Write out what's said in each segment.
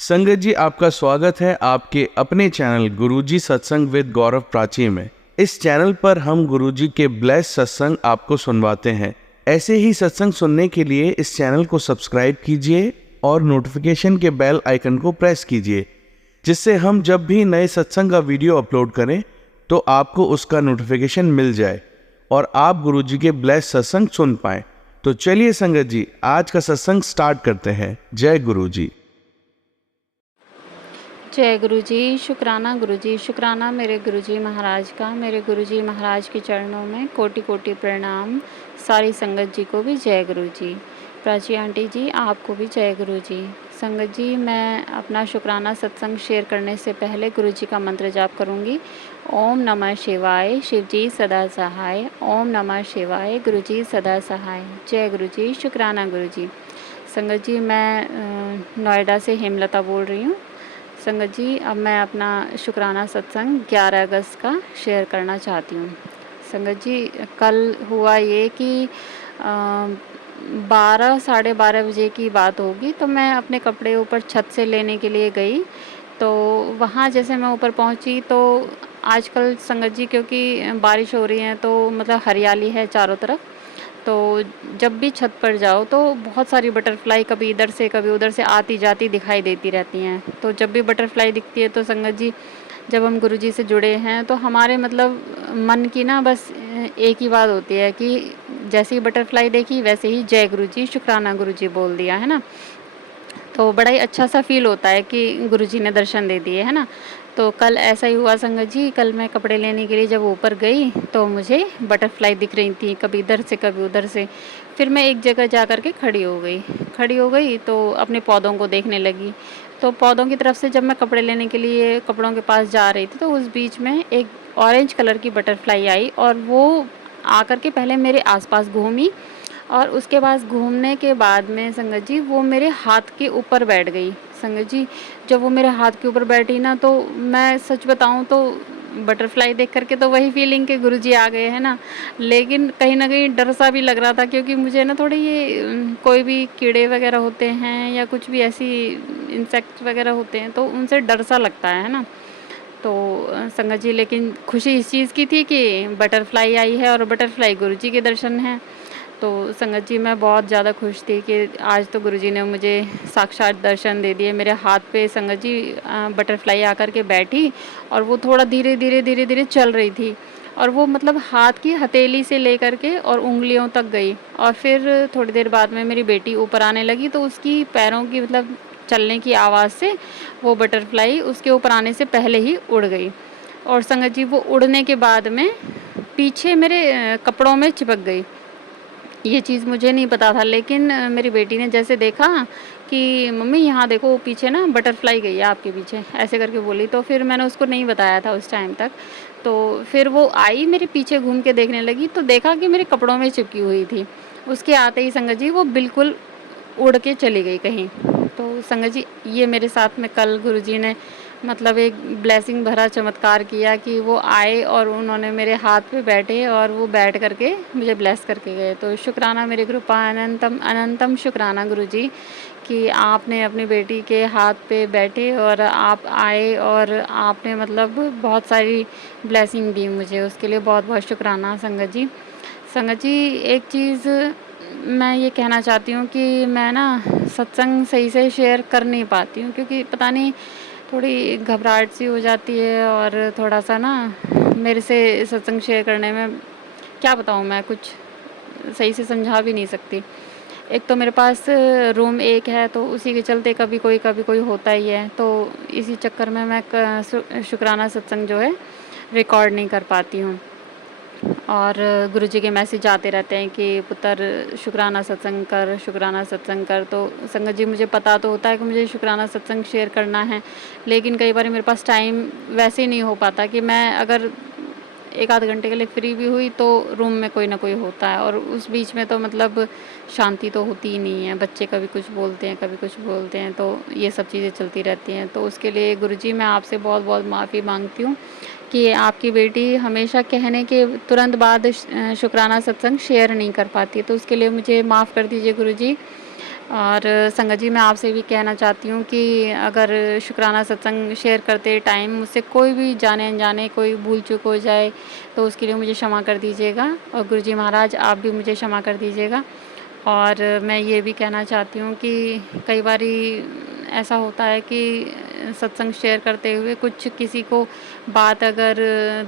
संगत जी, आपका स्वागत है आपके अपने चैनल गुरुजी सत्संग विद गौरव प्राची में। इस चैनल पर हम गुरुजी के ब्लेस सत्संग आपको सुनवाते हैं। ऐसे ही सत्संग सुनने के लिए इस चैनल को सब्सक्राइब कीजिए और नोटिफिकेशन के बेल आइकन को प्रेस कीजिए, जिससे हम जब भी नए सत्संग का वीडियो अपलोड करें तो आपको उसका नोटिफिकेशन मिल जाए और आप गुरुजी के ब्लेस सत्संग सुन पाएं। तो चलिए संगत जी, आज का सत्संग स्टार्ट करते हैं। जय गुरुजी। जय गुरुजी। शुक्राना गुरुजी, शुक्राना मेरे गुरुजी महाराज का। मेरे गुरुजी महाराज के चरणों में कोटि कोटि प्रणाम। सारी संगत जी को भी जय गुरुजी। प्राची आंटी जी, आपको भी जय गुरुजी। संगत जी, मैं अपना शुक्राना सत्संग शेयर करने से पहले गुरुजी का मंत्र जाप करूंगी। ओम नमः शिवाय, शिवजी सदा सहाय। ओम नमः शिवाय, गुरुजी सदा सहाय। जय गुरुजी। शुक्राना गुरुजी। संगत जी, मैं नोएडा से हेमलता बोल रही हूँ। संगत जी, अब मैं अपना शुक्राना सत्संग 11 अगस्त का शेयर करना चाहती हूँ। संगत जी, कल हुआ ये कि 12 साढ़े 12 बजे की बात होगी, तो मैं अपने कपड़े ऊपर छत से लेने के लिए गई। तो वहाँ जैसे मैं ऊपर पहुँची तो आजकल संगत जी, क्योंकि बारिश हो रही है तो मतलब हरियाली है चारों तरफ, तो जब भी छत पर जाओ तो बहुत सारी बटरफ्लाई कभी इधर से कभी उधर से आती जाती दिखाई देती रहती हैं। तो जब भी बटरफ्लाई दिखती है तो संगत जी, जब हम गुरुजी से जुड़े हैं तो हमारे मतलब मन की ना बस एक ही बात होती है कि जैसे ही बटरफ्लाई देखी वैसे ही जय गुरुजी, शुक्राना गुरुजी बोल दिया, है ना। तो बड़ा ही अच्छा सा फील होता है कि गुरुजी ने दर्शन दे दिए, है ना। तो कल ऐसा ही हुआ संगत जी। कल मैं कपड़े लेने के लिए जब ऊपर गई तो मुझे बटरफ्लाई दिख रही थी, कभी इधर से कभी उधर से। फिर मैं एक जगह जा कर के खड़ी हो गई तो अपने पौधों को देखने लगी। तो पौधों की तरफ से जब मैं कपड़े लेने के लिए कपड़ों के पास जा रही थी तो उस बीच में एक ऑरेंज कलर की बटरफ्लाई आई और वो आकर के पहले मेरे आसपास घूमी और उसके बाद घूमने के बाद में संगत जी वो मेरे हाथ के ऊपर बैठ गई। संगत जी, जब वो मेरे हाथ के ऊपर बैठी ना, तो मैं सच बताऊं तो बटरफ्लाई देख करके तो वही फीलिंग के गुरुजी आ गए, है ना। लेकिन कहीं ना कहीं डर सा भी लग रहा था, क्योंकि मुझे ना थोड़ी ये कोई भी कीड़े वगैरह होते हैं या कुछ भी ऐसी इंसेक्ट वगैरह होते हैं तो उनसे डर सा लगता है ना। तो संगत जी, लेकिन खुशी इस चीज़ की थी कि बटरफ्लाई आई है और बटरफ्लाई गुरुजी के दर्शन हैं। तो संगत जी, मैं बहुत ज़्यादा खुश थी कि आज तो गुरुजी ने मुझे साक्षात दर्शन दे दिए। मेरे हाथ पे संगत जी बटरफ्लाई आकर के बैठी और वो थोड़ा धीरे धीरे धीरे धीरे चल रही थी और वो मतलब हाथ की हथेली से लेकर के और उंगलियों तक गई। और फिर थोड़ी देर बाद में मेरी बेटी ऊपर आने लगी तो उसकी पैरों की मतलब चलने की आवाज़ से वो बटरफ्लाई उसके ऊपर आने से पहले ही उड़ गई। और संगत जी, वो उड़ने के बाद में पीछे मेरे कपड़ों में चिपक गई। ये चीज़ मुझे नहीं पता था, लेकिन मेरी बेटी ने जैसे देखा कि मम्मी यहाँ देखो पीछे ना बटरफ्लाई गई है आपके पीछे, ऐसे करके बोली। तो फिर मैंने उसको नहीं बताया था उस टाइम तक। तो फिर वो आई मेरे पीछे घूम के देखने लगी तो देखा कि मेरे कपड़ों में चिपकी हुई थी। उसके आते ही संगत जी वो बिल्कुल उड़ के चली गई कहीं। तो संगत जी, ये मेरे साथ में कल गुरुजी ने मतलब एक ब्लेसिंग भरा चमत्कार किया कि वो आए और उन्होंने मेरे हाथ पे बैठे और वो बैठ करके मुझे ब्लेस करके गए। तो शुक्राना मेरी कृपा अनंतम अनंतम शुक्राना गुरुजी कि आपने अपनी बेटी के हाथ पे बैठे और आप आए और आपने मतलब बहुत सारी ब्लेसिंग दी मुझे। उसके लिए बहुत बहुत शुक्राना संगत जी। संगत जी, एक चीज़ मैं ये कहना चाहती हूँ कि मैं ना सत्संग सही से शेयर कर नहीं पाती हूँ, क्योंकि पता नहीं थोड़ी घबराहट सी हो जाती है और थोड़ा सा ना मेरे से सत्संग शेयर करने में क्या बताऊँ, मैं कुछ सही से समझा भी नहीं सकती। एक तो मेरे पास रूम एक है तो उसी के चलते कभी कोई होता ही है, तो इसी चक्कर में मैं शुक्राना सत्संग जो है रिकॉर्ड नहीं कर पाती हूँ। और गुरुजी के मैसेज आते रहते हैं कि पुत्र शुक्राना सत्संग कर, शुक्राना सत्संग कर। तो संगत जी, मुझे पता तो होता है कि मुझे शुक्राना सत्संग शेयर करना है, लेकिन कई बार मेरे पास टाइम वैसे ही नहीं हो पाता कि मैं अगर एक आध घंटे के लिए फ्री भी हुई तो रूम में कोई ना कोई होता है और उस बीच में तो मतलब शांति तो होती ही नहीं है। बच्चे कभी कुछ बोलते हैं कभी कुछ बोलते हैं, तो ये सब चीज़ें चलती रहती हैं। तो उसके लिए गुरुजी मैं आपसे बहुत बहुत माफ़ी मांगती हूँ कि आपकी बेटी हमेशा कहने के तुरंत बाद शुक्राना सत्संग शेयर नहीं कर पाती, तो उसके लिए मुझे माफ़ कर दीजिए गुरुजी। और संगत जी मैं आपसे भी कहना चाहती हूँ कि अगर शुक्राना सत्संग शेयर करते टाइम मुझसे कोई भी जाने अनजाने कोई भूल चूक हो जाए तो उसके लिए मुझे क्षमा कर दीजिएगा, और गुरुजी महाराज आप भी मुझे क्षमा कर दीजिएगा। और मैं ये भी कहना चाहती हूँ कि कई बारी ऐसा होता है कि सत्संग शेयर करते हुए कुछ किसी को बात अगर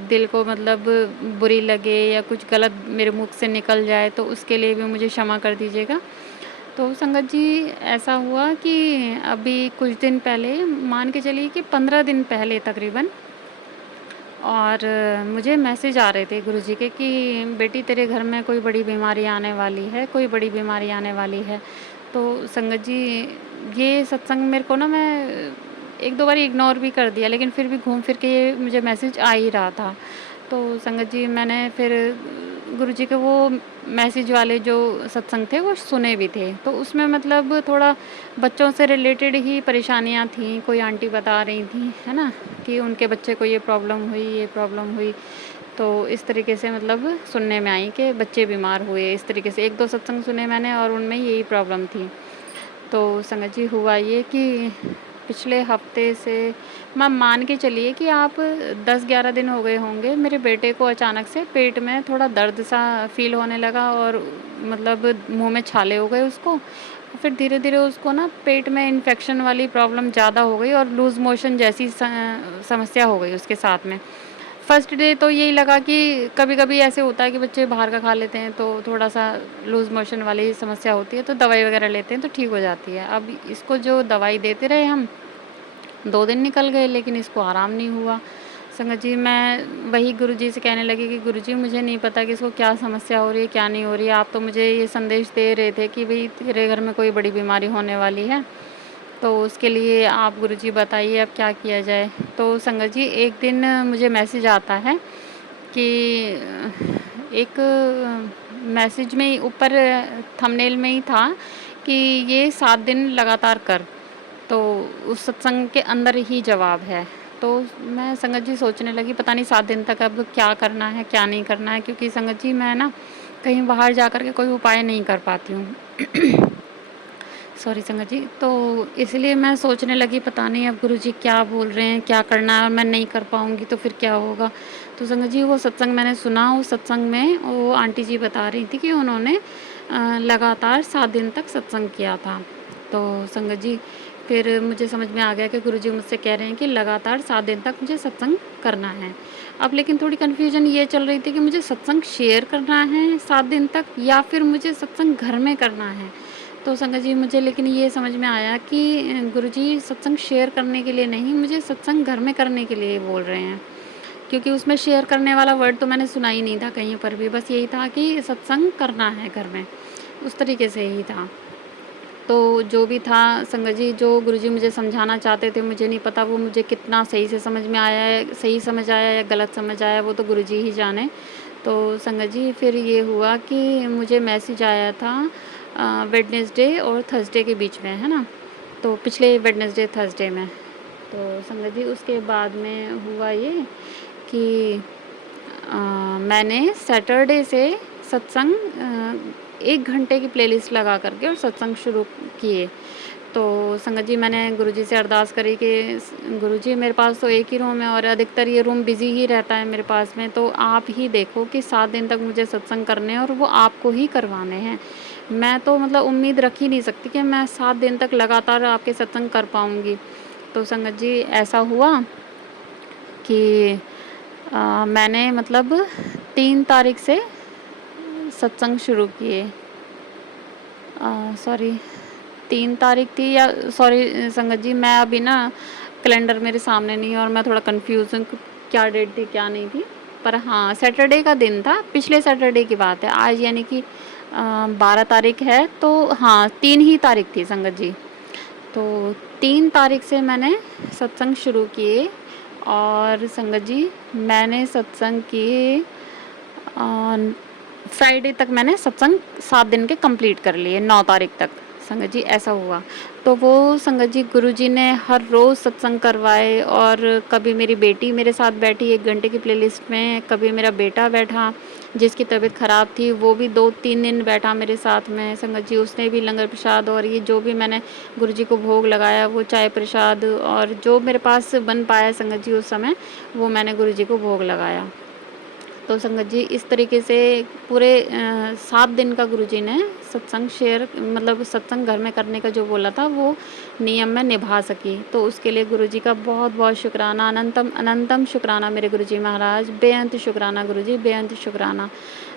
दिल को मतलब बुरी लगे या कुछ गलत मेरे मुख से निकल जाए तो उसके लिए भी मुझे क्षमा कर दीजिएगा। तो संगत जी ऐसा हुआ कि अभी कुछ दिन पहले, मान के चलिए कि 15 दिन पहले तकरीबन, और मुझे मैसेज आ रहे थे गुरुजी के कि बेटी तेरे घर में कोई बड़ी बीमारी आने वाली है, कोई बड़ी बीमारी आने वाली है। तो संगत जी ये सत्संग मेरे को ना, मैं एक दो बार इग्नोर भी कर दिया, लेकिन फिर भी घूम फिर के ये मुझे मैसेज आ ही रहा था। तो संगत जी मैंने फिर गुरुजी के वो मैसेज वाले जो सत्संग थे वो सुने भी थे। तो उसमें मतलब थोड़ा बच्चों से रिलेटेड ही परेशानियां थी, कोई आंटी बता रही थी है ना कि उनके बच्चे को ये प्रॉब्लम हुई, ये प्रॉब्लम हुई। तो इस तरीके से मतलब सुनने में आई कि बच्चे बीमार हुए, इस तरीके से एक दो सत्संग सुने मैंने और उनमें यही प्रॉब्लम थी। तो संगत जी हुआ ये कि पिछले हफ्ते से मैं मान के चलिए कि आप 10-11 दिन हो गए होंगे, मेरे बेटे को अचानक से पेट में थोड़ा दर्द सा फील होने लगा और मतलब मुंह में छाले हो गए उसको। फिर धीरे धीरे उसको ना पेट में इन्फेक्शन वाली प्रॉब्लम ज़्यादा हो गई और लूज़ मोशन जैसी समस्या हो गई उसके साथ में। फर्स्ट डे तो यही लगा कि कभी-कभी ऐसे होता है कि बच्चे बाहर का खा लेते हैं तो थोड़ा-सा लूज़ मोशन वाली समस्या होती है, तो दवाई वगैरह लेते हैं तो ठीक हो जाती है। अब इसको जो दवाई देते रहे हम, 2 दिन निकल गए लेकिन इसको आराम नहीं हुआ। संगत जी मैं वही गुरुजी से कहने लगी कि गुरुजी मुझे नहीं पता कि इसको क्या समस्या हो रही है, क्या नहीं हो रही है। आप तो मुझे ये संदेश दे रहे थे कि भई तेरे घर में कोई बड़ी बीमारी होने वाली है, तो उसके लिए आप गुरुजी बताइए अब क्या किया जाए। तो संगत जी एक दिन मुझे मैसेज आता है कि एक मैसेज में ऊपर थंबनेल में ही था कि ये 7 दिन लगातार कर, तो उस सत्संग के अंदर ही जवाब है। तो मैं संगत जी सोचने लगी पता नहीं 7 दिन तक अब क्या करना है, क्या नहीं करना है, क्योंकि संगत जी मैं ना कहीं बाहर जा कर के कोई उपाय नहीं कर पाती हूँ। सॉरी संगत जी, तो इसलिए मैं सोचने लगी पता नहीं अब गुरुजी क्या बोल रहे हैं, क्या करना है, और मैं नहीं कर पाऊँगी तो फिर क्या होगा। तो संगत जी वो सत्संग मैंने सुना, उस सत्संग में वो आंटी जी बता रही थी कि उन्होंने लगातार 7 दिन तक सत्संग किया था। तो संगत जी फिर मुझे समझ में आ गया कि गुरुजी मुझसे कह रहे हैं कि लगातार 7 दिन तक मुझे सत्संग करना है। अब लेकिन थोड़ी कन्फ्यूज़न ये चल रही थी कि मुझे सत्संग शेयर करना है 7 दिन तक या फिर मुझे सत्संग घर में करना है। तो संगत जी मुझे लेकिन ये समझ में आया कि गुरुजी सत्संग शेयर करने के लिए नहीं, मुझे सत्संग घर में करने के लिए बोल रहे हैं। क्योंकि उसमें शेयर करने वाला वर्ड तो मैंने सुना ही नहीं था कहीं पर भी, बस यही था कि सत्संग करना है घर में, उस तरीके से ही था। तो जो भी था संगत जी, जो गुरुजी मुझे समझाना चाहते थे मुझे नहीं पता वो मुझे कितना सही से समझ में आया है, सही समझ आया या गलत समझ आया वो तो गुरुजी ही जाने। तो संगत जी फिर ये हुआ कि मुझे मैसेज आया था वेडनेसडे और थर्सडे के बीच में, है ना, तो पिछले वेडनेसडे थर्सडे में। तो संगत जी उसके बाद में हुआ ये कि मैंने सैटरडे से सत्संग 1 घंटे की प्लेलिस्ट लगा करके और सत्संग शुरू किए। तो संगत जी मैंने गुरुजी से अरदास करी कि गुरुजी मेरे पास तो एक ही रूम है और अधिकतर ये रूम बिज़ी ही रहता है मेरे पास में, तो आप ही देखो कि 7 दिन तक मुझे सत्संग करने हैं और वो आपको ही करवाने हैं। मैं तो मतलब उम्मीद रख ही नहीं सकती कि मैं 7 दिन तक लगातार आपके सत्संग कर पाऊँगी। तो संगत जी ऐसा हुआ कि मैंने मतलब 3 तारीख से सत्संग शुरू किए। सॉरी 3 तारीख थी या सॉरी संगत जी मैं अभी ना कैलेंडर मेरे सामने नहीं है और मैं थोड़ा कंफ्यूज हूँ कि क्या डेट थी क्या नहीं थी, पर हाँ सैटरडे का दिन था, पिछले सैटरडे की बात है। आज यानी कि 12 तारीख है, तो हाँ 3 ही तारीख थी संगत जी। तो 3 तारीख से मैंने सत्संग शुरू किए और संगत जी मैंने सत्संग किए फ्राइडे तक मैंने सत्संग 7 दिन के कंप्लीट कर लिए, 9 तारीख तक संगत जी ऐसा हुआ। तो वो संगत जी गुरुजी ने हर रोज़ सत्संग करवाए, और कभी मेरी बेटी मेरे साथ बैठी 1 घंटे की प्लेलिस्ट में, कभी मेरा बेटा बैठा जिसकी तबीयत ख़राब थी, वो भी 2-3 दिन बैठा मेरे साथ में संगत जी। उसने भी लंगर प्रसाद और ये जो भी मैंने गुरुजी को भोग लगाया, वो चाय प्रसाद और जो मेरे पास बन पाया संगत जी उस समय, वो मैंने गुरुजी को भोग लगाया। तो संगत जी इस तरीके से पूरे 7 दिन का गुरुजी ने सत्संग शेयर मतलब सत्संग घर में करने का जो बोला था, वो नियम मैं निभा सकी। तो उसके लिए गुरुजी का बहुत-बहुत शुक्राना, अनंतम अनंतम शुक्राना मेरे गुरुजी महाराज, बेअंत शुक्राना गुरुजी, बेअंत शुक्राना।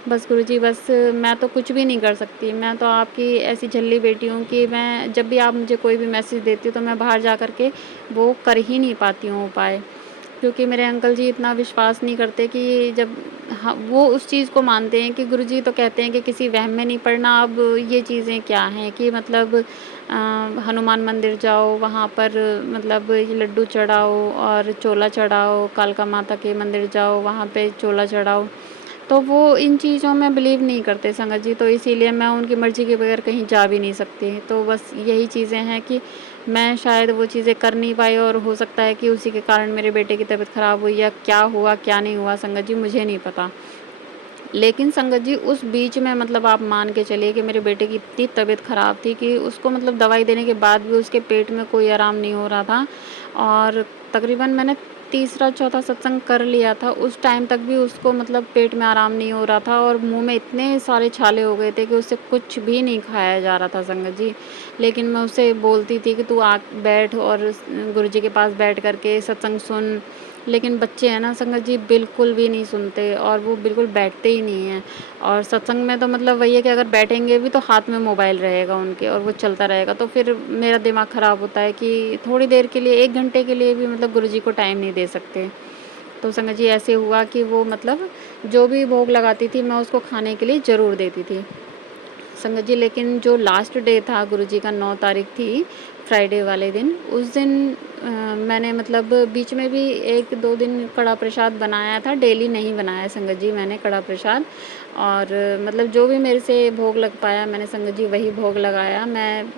बस गुरुजी, बस मैं तो कुछ भी नहीं कर सकती, मैं तो आपकी ऐसी झल्ली बेटी हूँ कि मैं जब भी आप मुझे कोई भी मैसेज देती हो, तो मैं बाहर जा कर के वो कर ही नहीं पाती हूँ उपाय। क्योंकि मेरे अंकल जी इतना विश्वास नहीं करते कि जब हाँ, वो उस चीज़ को मानते हैं कि गुरुजी तो कहते हैं कि किसी वहम में नहीं पड़ना। अब ये चीज़ें क्या हैं कि मतलब हनुमान मंदिर जाओ, वहाँ पर मतलब ये लड्डू चढ़ाओ और चोला चढ़ाओ, कालका माता के मंदिर जाओ, वहाँ पे चोला चढ़ाओ। तो वो इन चीज़ों में बिलीव नहीं करते संगत जी, तो इसीलिए मैं उनकी मर्ज़ी के बगैर कहीं जा भी नहीं सकती। तो बस यही चीज़ें हैं कि मैं शायद वो चीज़ें कर नहीं पाई, और हो सकता है कि उसी के कारण मेरे बेटे की तबीयत ख़राब हुई, या क्या हुआ क्या नहीं हुआ संगत जी, मुझे नहीं पता। लेकिन संगत जी उस बीच में मतलब आप मान के चलिए कि मेरे बेटे की इतनी तबीयत ख़राब थी कि उसको मतलब दवाई देने के बाद भी उसके पेट में कोई आराम नहीं हो रहा था, और तकरीबन मैंने तीसरा चौथा सत्संग कर लिया था, उस टाइम तक भी उसको मतलब पेट में आराम नहीं हो रहा था, और मुंह में इतने सारे छाले हो गए थे कि उससे कुछ भी नहीं खाया जा रहा था संगत जी। लेकिन मैं उसे बोलती थी कि तू आ बैठ और गुरुजी के पास बैठ करके सत्संग सुन। लेकिन बच्चे हैं ना संगत जी, बिल्कुल भी नहीं सुनते, और वो बिल्कुल बैठते ही नहीं हैं। और सत्संग में तो मतलब वही है कि अगर बैठेंगे भी तो हाथ में मोबाइल रहेगा उनके, और वो चलता रहेगा, तो फिर मेरा दिमाग ख़राब होता है कि थोड़ी देर के लिए 1 घंटे के लिए भी मतलब गुरुजी को टाइम नहीं दे सकते। तो संगत जी ऐसे हुआ कि वो मतलब जो भी भोग लगाती थी, मैं उसको खाने के लिए ज़रूर देती थी संगत जी। लेकिन जो लास्ट डे था गुरुजी का, 9 तारीख थी, फ्राइडे वाले दिन, उस दिन मैंने मतलब बीच में भी 1-2 दिन कड़ा प्रसाद बनाया था, डेली नहीं बनाया संगत जी मैंने कड़ा प्रसाद। और मतलब जो भी मेरे से भोग लग पाया मैंने संगत जी वही भोग लगाया। मैं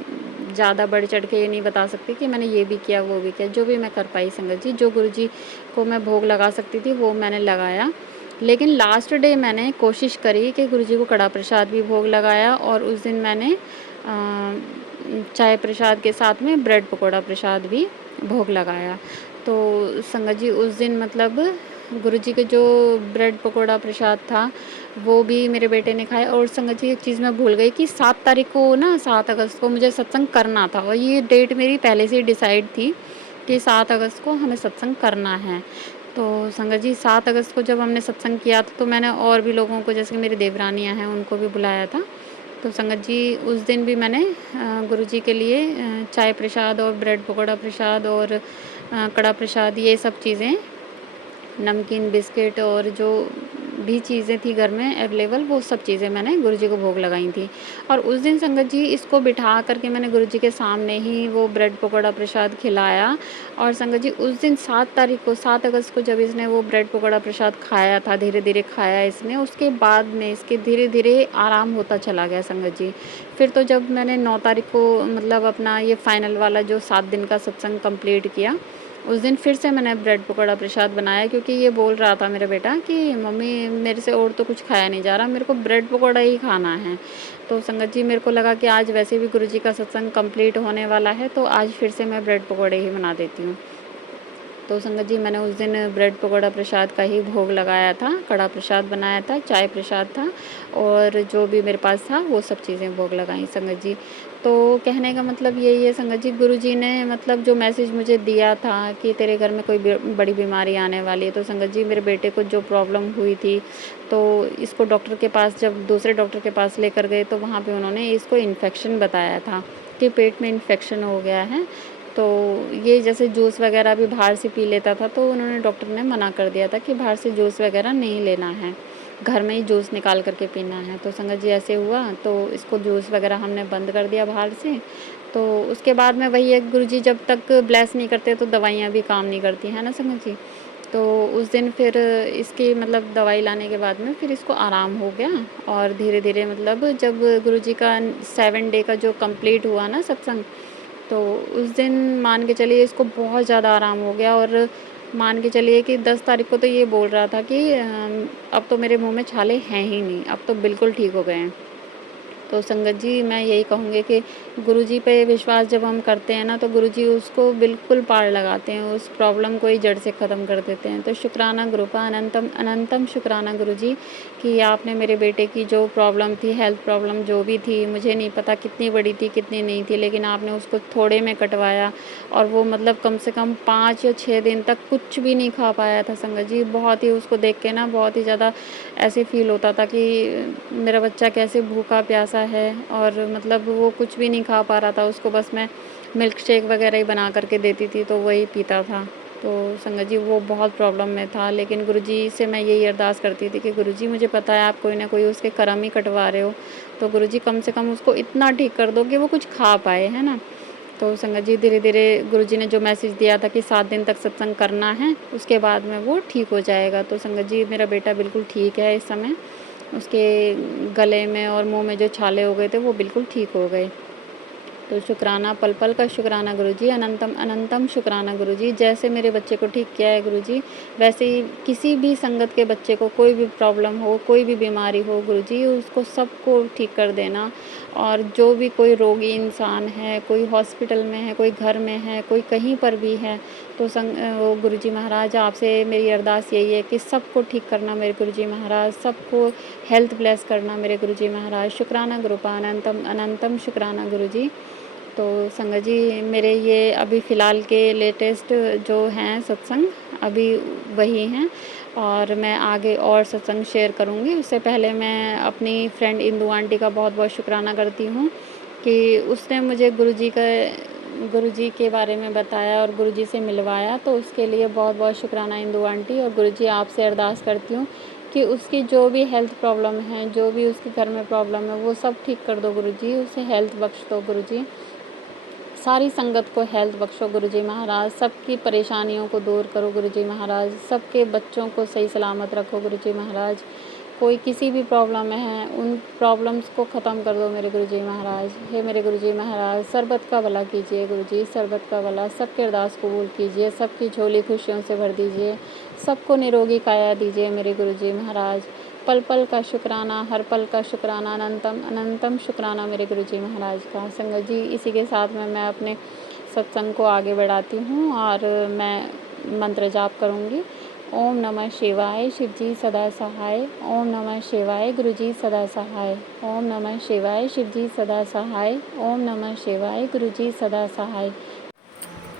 ज़्यादा बढ़ चढ़ के ये नहीं बता सकती कि मैंने ये भी किया वो भी किया, जो भी मैं कर पाई संगत जी, जो गुरुजी को मैं भोग लगा सकती थी वो मैंने लगाया। लेकिन लास्ट डे मैंने कोशिश करी कि गुरुजी को कड़ा प्रसाद भी भोग लगाया, और उस दिन मैंने चाय प्रसाद के साथ में ब्रेड पकौड़ा प्रसाद भी भोग लगाया। तो संगत जी उस दिन मतलब गुरुजी के जो ब्रेड पकौड़ा प्रसाद था, वो भी मेरे बेटे ने खाया। और संगत जी एक चीज़ मैं भूल गई कि 7 तारीख को ना, 7 अगस्त को मुझे सत्संग करना था, और ये डेट मेरी पहले से ही डिसाइड थी कि 7 अगस्त को हमें सत्संग करना है। तो संगत जी 7 अगस्त को जब हमने सत्संग किया था, तो मैंने और भी लोगों को, जैसे कि मेरी देवरानियाँ हैं, उनको भी बुलाया था। तो संगत जी उस दिन भी मैंने गुरुजी के लिए चाय प्रसाद और ब्रेड पकौड़ा प्रसाद और कड़ा प्रसाद, ये सब चीज़ें, नमकीन बिस्किट और जो भी चीज़ें थी घर में अवेलेबल, वो सब चीज़ें मैंने गुरुजी को भोग लगाई थी। और उस दिन संगत जी इसको बिठा करके मैंने गुरुजी के सामने ही वो ब्रेड पकौड़ा प्रसाद खिलाया। और संगत जी उस दिन 7 तारीख को, 7 अगस्त को जब इसने वो ब्रेड पकौड़ा प्रसाद खाया था, धीरे-धीरे खाया इसने, उसके बाद में इसके धीरे-धीरे आराम होता चला गया संगत जी। फिर तो जब मैंने 9 तारीख को मतलब अपना ये फाइनल वाला जो 7 दिन का सत्संग कंप्लीट किया, उस दिन फिर से मैंने ब्रेड पकौड़ा प्रसाद बनाया, क्योंकि ये बोल रहा था मेरा बेटा कि मम्मी मेरे से और तो कुछ खाया नहीं जा रहा, मेरे को ब्रेड पकौड़ा ही खाना है। तो संगत जी मेरे को लगा कि आज वैसे भी गुरुजी का सत्संग कंप्लीट होने वाला है, तो आज फिर से मैं ब्रेड पकौड़े ही बना देती हूँ। तो संगत जी मैंने उस दिन ब्रेड पकौड़ा प्रसाद का ही भोग लगाया था, कड़ा प्रसाद बनाया था, चाय प्रसाद था, और जो भी मेरे पास था वो सब चीज़ें भोग लगाई संगत जी। तो कहने का मतलब यही है संगत जी, गुरुजी ने मतलब जो मैसेज मुझे दिया था कि तेरे घर में कोई बड़ी बीमारी आने वाली है, तो संगत जी मेरे बेटे को जो प्रॉब्लम हुई थी, तो इसको डॉक्टर के पास, जब दूसरे डॉक्टर के पास लेकर गए, तो वहाँ पे उन्होंने इसको इन्फेक्शन बताया था कि पेट में इन्फेक्शन हो गया है। तो ये जैसे जूस वगैरह भी बाहर से पी लेता था, तो उन्होंने, डॉक्टर ने मना कर दिया था कि बाहर से जूस वगैरह नहीं लेना है, घर में ही जूस निकाल करके पीना है। तो संगत जी ऐसे हुआ, तो इसको जूस वगैरह हमने बंद कर दिया बाहर से। तो उसके बाद में वही है, गुरुजी जब तक ब्लेस नहीं करते तो दवाइयाँ भी काम नहीं करती हैं ना संगत जी। तो उस दिन फिर इसकी मतलब दवाई लाने के बाद में फिर इसको आराम हो गया। और धीरे-धीरे मतलब जब गुरुजी का 7 डे का जो कंप्लीट हुआ ना सत्संग, तो उस दिन मान के चलिए इसको बहुत ज़्यादा आराम हो गया। और मान के चलिए कि 10 तारीख को तो ये बोल रहा था कि अब तो मेरे मुँह में छाले हैं ही नहीं, अब तो बिल्कुल ठीक हो गए हैं। तो संगत जी मैं यही कहूँगी कि गुरुजी पे विश्वास जब हम करते हैं ना, तो गुरुजी उसको बिल्कुल पार लगाते हैं, उस प्रॉब्लम को ही जड़ से ख़त्म कर देते हैं। तो शुक्राना गुरुपा, अनंतम अनंतम शुक्राना गुरुजी कि आपने मेरे बेटे की जो प्रॉब्लम थी, हेल्थ प्रॉब्लम जो भी थी, मुझे नहीं पता कितनी बड़ी थी कितनी नहीं थी, लेकिन आपने उसको थोड़े में कटवाया। और वो मतलब कम से कम 5 या 6 दिन तक कुछ भी नहीं खा पाया था संगत जी। बहुत ही उसको देख के ना बहुत ही ज़्यादा ऐसे फ़ील होता था कि मेरा बच्चा कैसे भूखा प्यासा है। और मतलब वो कुछ भी नहीं खा पा रहा था, उसको बस मैं मिल्क शेक वगैरह ही बना करके देती थी तो वही पीता था। तो संगत जी वो बहुत प्रॉब्लम में था, लेकिन गुरुजी से मैं यही अरदास करती थी कि गुरुजी मुझे पता है आप कोई ना कोई उसके कर्म ही कटवा रहे हो, तो गुरुजी कम से कम उसको इतना ठीक कर दो कि वो कुछ खा पाए, है ना। तो संगत जी धीरे-धीरे गुरुजी ने जो मैसेज दिया था कि 7 दिन तक सत्संग करना है, उसके बाद में वो ठीक हो जाएगा। तो संगत जी मेरा बेटा बिल्कुल ठीक है इस समय। उसके गले में और मुँह में जो छाले हो गए थे वो बिल्कुल ठीक हो गए। तो शुक्राना, पल पल का शुक्राना गुरुजी, अनंतम अनंतम शुक्राना गुरुजी। जैसे मेरे बच्चे को ठीक किया है गुरुजी, वैसे ही किसी भी संगत के बच्चे को कोई भी प्रॉब्लम हो, कोई भी बीमारी हो गुरुजी, उसको सबको ठीक कर देना। और जो भी कोई रोगी इंसान है, कोई हॉस्पिटल में है, कोई घर में है, कोई कहीं पर भी है, तो वो गुरुजी महाराज आपसे मेरी अरदास यही है कि सबको ठीक करना मेरे गुरुजी महाराज, सबको हेल्थ ब्लेस करना मेरे गुरुजी महाराज। शुक्राना गुरुपा, अनंतम अनंतम शुक्राना गुरुजी। तो संगत जी मेरे ये अभी फ़िलहाल के लेटेस्ट जो हैं सत्संग अभी वही हैं, और मैं आगे और सत्संग शेयर करूँगी। उससे पहले मैं अपनी फ्रेंड इंदु आंटी का बहुत बहुत शुक्राना करती हूँ कि उसने मुझे गुरुजी के बारे में बताया और गुरुजी से मिलवाया, तो उसके लिए बहुत बहुत शुक्राना इंदु आंटी। और गुरुजी आपसे अरदास करती हूँ कि उसकी जो भी हेल्थ प्रॉब्लम है, जो भी उसके घर में प्रॉब्लम है, वो सब ठीक कर दो गुरुजी, उसे हेल्थ बख्श दो गुरुजी। सारी संगत को हेल्थ बख्शो गुरुजी महाराज, सबकी परेशानियों को दूर करो गुरुजी महाराज, सबके बच्चों को सही सलामत रखो गुरुजी महाराज। कोई किसी भी प्रॉब्लम में है, उन प्रॉब्लम्स को ख़त्म कर दो मेरे गुरुजी महाराज। हे मेरे गुरुजी महाराज, सरबत का भला कीजिए गुरुजी, सरबत का भला, सबके अरदास कबूल कीजिए, सबकी झोली खुशियों से भर दीजिए, सबको निरोगी काया दीजिए मेरे गुरुजी महाराज। पल पल का शुक्राना, हर पल का शुक्राना, अनंतम अनंतम शुक्राना मेरे गुरुजी महाराज का। संगत जी इसी के साथ में मैं अपने सत्संग को आगे बढ़ाती हूँ और मैं मंत्र जाप करूँगी। ओम नमः शिवाय, शिव जी सदा सहाय। ओम नमः शिवाय, गुरु जी सदा सहाय। ओम नमः शिवाय, शिव जी सदा सहाय। ओम नमः शिवाय, गुरु जी सदा सहाय।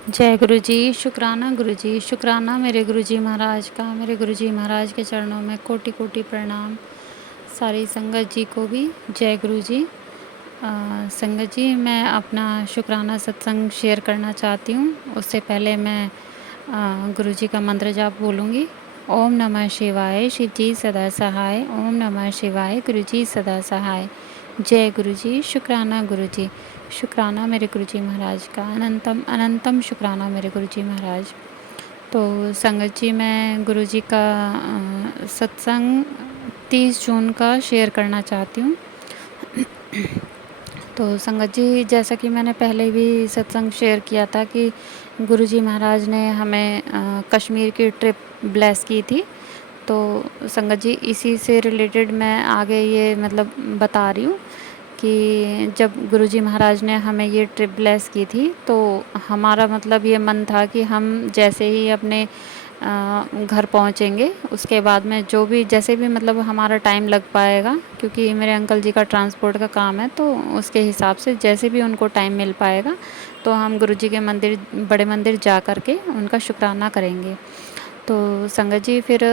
जय गुरु जी, शुक्राना गुरु जी, शुक्राना मेरे गुरु जी महाराज का। मेरे गुरु जी महाराज के चरणों में कोटि कोटि प्रणाम। सारी संगत जी को भी जय गुरु जी। संगत जी मैं अपना शुक्राना सत्संग शेयर करना चाहती हूँ। उससे पहले मैं गुरु जी का मंत्र जाप बोलूँगी। ओम नमः शिवाय, शिव जी सदा सहाय। ओम नमः शिवाय, गुरु जी सदा सहाय। जय गुरु जी, शुक्राना गुरु जी, शुक्राना मेरे गुरु जी महाराज का। अनंतम अनंतम शुक्राना मेरे गुरु जी महाराज। तो संगत जी मैं गुरु जी का सत्संग 30 जून का शेयर करना चाहती हूँ। तो संगत जी जैसा कि मैंने पहले भी सत्संग शेयर किया था कि गुरुजी महाराज ने हमें कश्मीर की ट्रिप ब्लेस की थी, तो संगत जी इसी से रिलेटेड मैं आगे ये मतलब बता रही हूँ कि जब गुरुजी महाराज ने हमें ये ट्रिप ब्लेस की थी, तो हमारा मतलब ये मन था कि हम जैसे ही अपने घर पहुँचेंगे उसके बाद में जो भी जैसे भी मतलब हमारा टाइम लग पाएगा, क्योंकि मेरे अंकल जी का ट्रांसपोर्ट का काम है, तो उसके हिसाब से जैसे भी उनको टाइम मिल पाएगा तो हम गुरुजी के मंदिर, बड़े मंदिर जा कर के उनका शुक्राना करेंगे। तो संगत जी फिर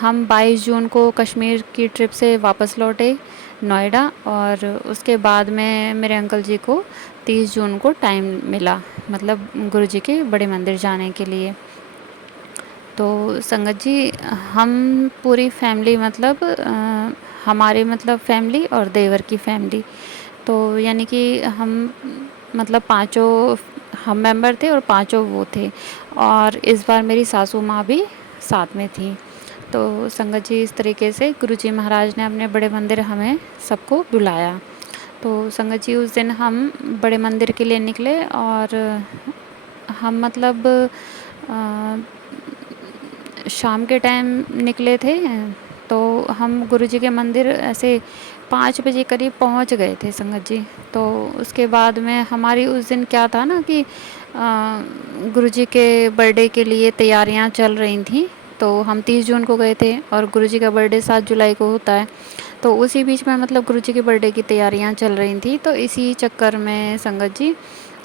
हम 22 जून को कश्मीर की ट्रिप से वापस लौटे नोएडा, और उसके बाद में मेरे अंकल जी को 30 जून को टाइम मिला मतलब गुरुजी के बड़े मंदिर जाने के लिए। तो संगत जी हम पूरी फैमिली मतलब हमारे मतलब फैमिली और देवर की फैमिली, तो यानी कि हम मतलब पाँचों हम मेंबर थे और पाँचों वो थे। और इस बार मेरी सासू माँ भी साथ में थी। तो संगत जी इस तरीके से गुरुजी महाराज ने अपने बड़े मंदिर हमें सबको बुलाया। तो संगत जी उस दिन हम बड़े मंदिर के लिए निकले और हम मतलब शाम के टाइम निकले थे। तो हम गुरुजी के मंदिर ऐसे 5 बजे करीब पहुंच गए थे संगत जी। तो उसके बाद में हमारी उस दिन क्या था ना कि गुरुजी के बर्थडे के लिए तैयारियां चल रही थी। तो हम 30 जून को गए थे और गुरुजी का बर्थडे 7 जुलाई को होता है। तो उसी बीच में मतलब गुरुजी के बर्थडे की तैयारियां चल रही थी। तो इसी चक्कर में संगत जी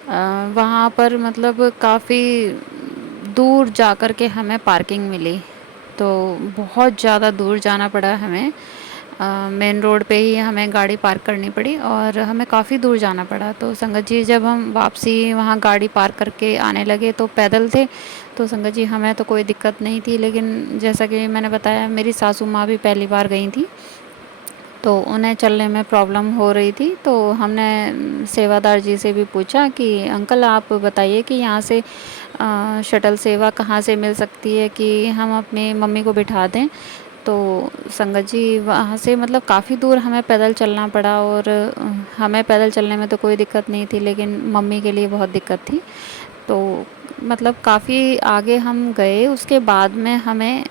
वहाँ पर मतलब काफ़ी दूर जा कर के हमें पार्किंग मिली। तो बहुत ज़्यादा दूर जाना पड़ा हमें, मेन रोड पे ही हमें गाड़ी पार्क करनी पड़ी और हमें काफ़ी दूर जाना पड़ा। तो संगत जी जब हम वापसी वहाँ गाड़ी पार्क करके आने लगे तो पैदल थे। तो संगत जी हमें तो कोई दिक्कत नहीं थी, लेकिन जैसा कि मैंने बताया मेरी सासू माँ भी पहली बार गई थी, तो उन्हें चलने में प्रॉब्लम हो रही थी। तो हमने सेवादार जी से भी पूछा कि अंकल आप बताइए कि यहाँ से शटल सेवा कहाँ से मिल सकती है कि हम अपनी मम्मी को बिठा दें। तो संगत जी वहाँ से मतलब काफ़ी दूर हमें पैदल चलना पड़ा और हमें पैदल चलने में तो कोई दिक्कत नहीं थी, लेकिन मम्मी के लिए बहुत दिक्कत थी। तो मतलब काफ़ी आगे हम गए, उसके बाद में हमें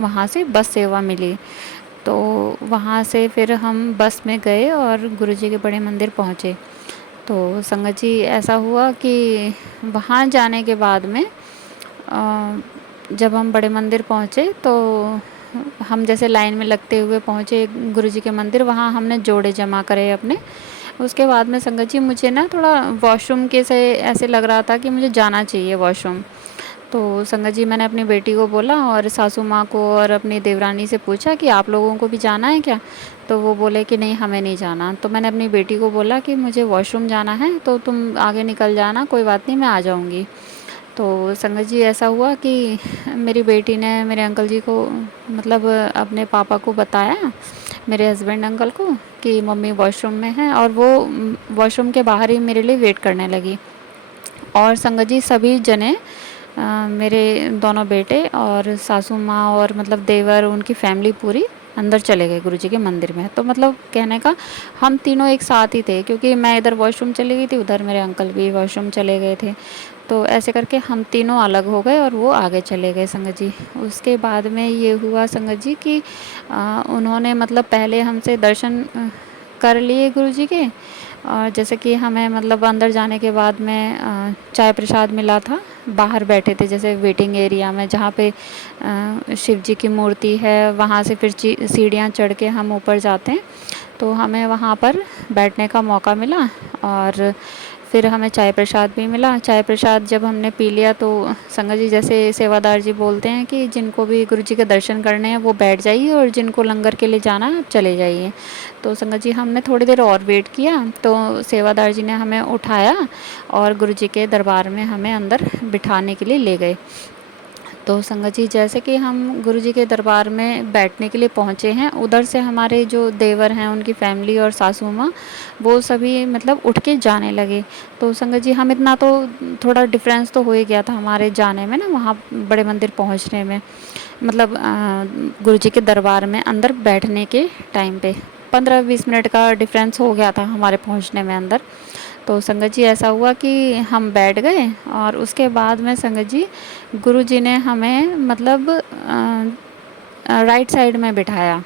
वहाँ से बस सेवा मिली। तो वहाँ से फिर हम बस में गए और गुरुजी के बड़े मंदिर पहुँचे। तो संगत जी ऐसा हुआ कि वहाँ जाने के बाद में जब हम बड़े मंदिर पहुँचे तो हम जैसे लाइन में लगते हुए पहुँचे गुरुजी के मंदिर, वहाँ हमने जोड़े जमा करे अपने। उसके बाद में संगत जी मुझे ना थोड़ा वॉशरूम के से ऐसे लग रहा था कि मुझे जाना चाहिए वॉशरूम। तो संगत जी मैंने अपनी बेटी को बोला और सासू माँ को और अपनी देवरानी से पूछा कि आप लोगों को भी जाना है क्या। तो वो बोले कि नहीं हमें नहीं जाना। तो मैंने अपनी बेटी को बोला कि मुझे वॉशरूम जाना है तो तुम आगे निकल जाना, कोई बात नहीं मैं आ जाऊँगी। तो संगत जी ऐसा हुआ कि मेरी बेटी ने मेरे अंकल जी को मतलब अपने पापा को बताया, मेरे हस्बैंड अंकल को, कि मम्मी वॉशरूम में है, और वो वॉशरूम के बाहर ही मेरे लिए वेट करने लगी। और संगत जी सभी जने मेरे दोनों बेटे और सासू माँ और मतलब देवर उनकी फैमिली पूरी अंदर चले गए गुरुजी के मंदिर में। तो मतलब कहने का हम तीनों एक साथ ही थे, क्योंकि मैं इधर वॉशरूम चली गई थी, उधर मेरे अंकल भी वॉशरूम चले गए थे। तो ऐसे करके हम तीनों अलग हो गए और वो आगे चले गए संगत जी। उसके बाद में ये हुआ संगत जी कि उन्होंने मतलब पहले हमसे दर्शन कर लिए गुरुजी के। और जैसे कि हमें मतलब अंदर जाने के बाद में चाय प्रसाद मिला था। बाहर बैठे थे जैसे वेटिंग एरिया में, जहाँ पे शिव जी की मूर्ति है, वहाँ से फिर सीढ़ियाँ चढ़ के हम ऊपर जाते हैं। तो हमें वहाँ पर बैठने का मौका मिला और फिर हमें चाय प्रसाद भी मिला। चाय प्रसाद जब हमने पी लिया तो संगत जी जैसे सेवादार जी बोलते हैं कि जिनको भी गुरु जी के दर्शन करने हैं वो बैठ जाइए और जिनको लंगर के लिए जाना है आप चले जाइए। तो संगत जी हमने थोड़ी देर और वेट किया तो सेवादार जी ने हमें उठाया और गुरु जी के दरबार में हमें अंदर बिठाने के लिए ले गए। तो संगत जी जैसे कि हम गुरु जी के दरबार में बैठने के लिए पहुँचे हैं, उधर से हमारे जो देवर हैं उनकी फैमिली और सासू माँ वो सभी मतलब उठ के जाने लगे। तो संगत जी हम इतना तो थोड़ा डिफरेंस तो हो ही गया था हमारे जाने में ना, वहाँ बड़े मंदिर पहुँचने में, मतलब गुरु जी के दरबार में अंदर बैठने के टाइम पे 15-20 मिनट का डिफरेंस हो गया था हमारे पहुँचने में अंदर। तो संगत जी ऐसा हुआ कि हम बैठ गए और उसके बाद में संगत जी गुरु जी ने हमें मतलब राइट साइड में बिठाया।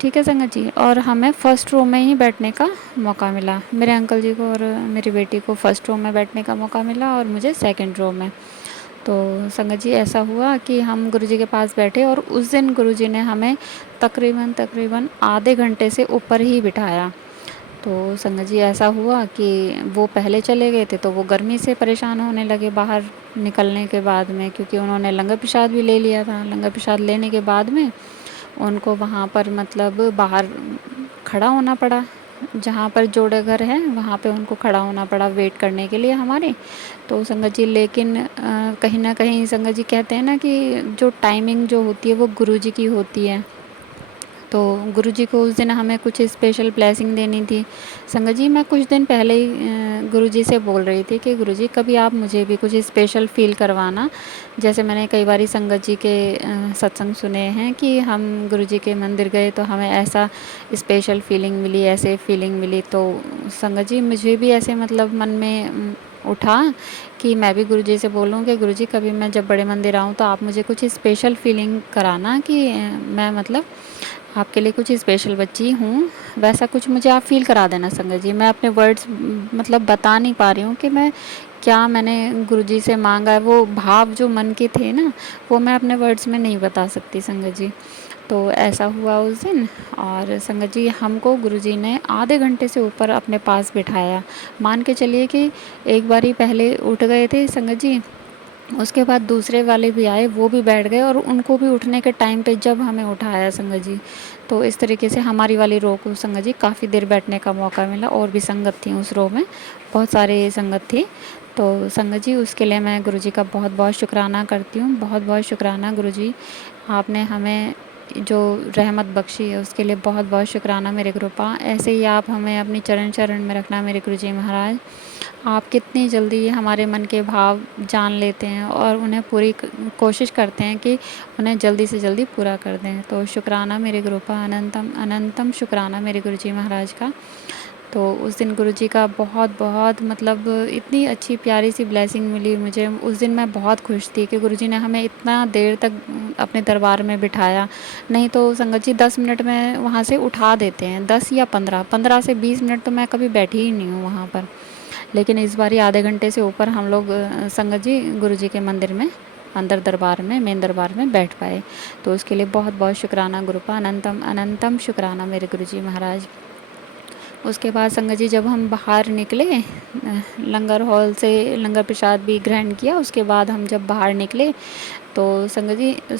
ठीक है संगत जी, और हमें फ़र्स्ट रो में ही बैठने का मौका मिला। मेरे अंकल जी को और मेरी बेटी को फ़र्स्ट रो में बैठने का मौका मिला और मुझे सेकंड रो में। तो संगत जी ऐसा हुआ कि हम गुरुजी के पास बैठे और उस दिन गुरुजी ने हमें तकरीबन आधे घंटे से ऊपर ही बिठाया। तो संगत जी ऐसा हुआ कि वो पहले चले गए थे तो वो गर्मी से परेशान होने लगे बाहर निकलने के बाद में, क्योंकि उन्होंने लंगर प्रसाद भी ले लिया था। लंगर प्रसाद लेने के बाद में उनको वहाँ पर मतलब बाहर खड़ा होना पड़ा, जहाँ पर जोड़े घर है वहाँ पे उनको खड़ा होना पड़ा वेट करने के लिए हमारे। तो संगत जी लेकिन कहीं ना कहीं संगत जी कहते हैं ना कि जो टाइमिंग जो होती है वो गुरुजी की होती है। तो गुरुजी को उस दिन हमें कुछ स्पेशल ब्लेसिंग देनी थी। संगत जी, मैं कुछ दिन पहले ही गुरुजी से बोल रही थी कि गुरुजी कभी आप मुझे भी कुछ स्पेशल फ़ील करवाना। जैसे मैंने कई बारी संगत जी के सत्संग सुने हैं कि हम गुरुजी के मंदिर गए तो हमें ऐसा स्पेशल फीलिंग मिली, ऐसे फीलिंग मिली। तो संगत जी मुझे भी ऐसे मतलब मन में उठा कि मैं भी गुरुजी से बोलूँ कि गुरुजी कभी मैं जब बड़े मंदिर आऊँ तो आप मुझे कुछ स्पेशल फीलिंग कराना कि मैं मतलब आपके लिए कुछ स्पेशल बच्ची हूँ, वैसा कुछ मुझे आप फ़ील करा देना संगत जी। मैं अपने वर्ड्स मतलब बता नहीं पा रही हूँ कि मैं क्या मैंने गुरुजी से माँगा है, वो भाव जो मन के थे ना, वो मैं अपने वर्ड्स में नहीं बता सकती संगत जी। तो ऐसा हुआ उस दिन, और संगत जी हमको गुरुजी ने आधे घंटे से ऊपर अपने पास बिठाया। मान के चलिए कि एक बारी पहले उठ गए थे संगत जी, उसके बाद दूसरे वाले भी आए, वो भी बैठ गए, और उनको भी उठने के टाइम पे जब हमें उठाया संगत जी, तो इस तरीके से हमारी वाली रो को संगत जी काफ़ी देर बैठने का मौका मिला। और भी संगत थी उस रो में, बहुत सारे संगत थी। तो संगत जी उसके लिए मैं गुरुजी का बहुत बहुत शुक्राना करती हूँ, बहुत बहुत शुक्राना गुरुजी, आपने हमें जो रहमत बख्शी है उसके लिए बहुत बहुत शुक्राना मेरे कृपा। ऐसे ही आप हमें अपनी चरण चरण में रखना मेरे गुरुजी महाराज। आप कितनी जल्दी हमारे मन के भाव जान लेते हैं और उन्हें पूरी कोशिश करते हैं कि उन्हें जल्दी से जल्दी पूरा कर दें। तो शुक्राना मेरे गुरुपा, अनंतम अनंतम शुक्राना मेरे गुरुजी महाराज का। तो उस दिन गुरुजी का बहुत बहुत मतलब इतनी अच्छी प्यारी सी ब्लेसिंग मिली मुझे। उस दिन मैं बहुत खुश थी कि गुरुजी ने हमें इतना देर तक अपने दरबार में बिठाया। नहीं तो संगत जी 10 मिनट में वहाँ से उठा देते हैं, 10 या 15 से 20 मिनट तो मैं कभी बैठी ही नहीं हूँ वहाँ पर। लेकिन इस बारी आधे घंटे से ऊपर हम लोग संगत जी गुरुजी के मंदिर में अंदर दरबार में, मेन दरबार में बैठ पाए। तो उसके लिए बहुत बहुत शुक्राना गुरुपा, अनंतम अनंतम शुक्राना मेरे गुरुजी महाराज। उसके बाद संगत जी जब हम बाहर निकले, लंगर हॉल से लंगर प्रसाद भी ग्रहण किया, उसके बाद हम जब बाहर निकले तो संगत जी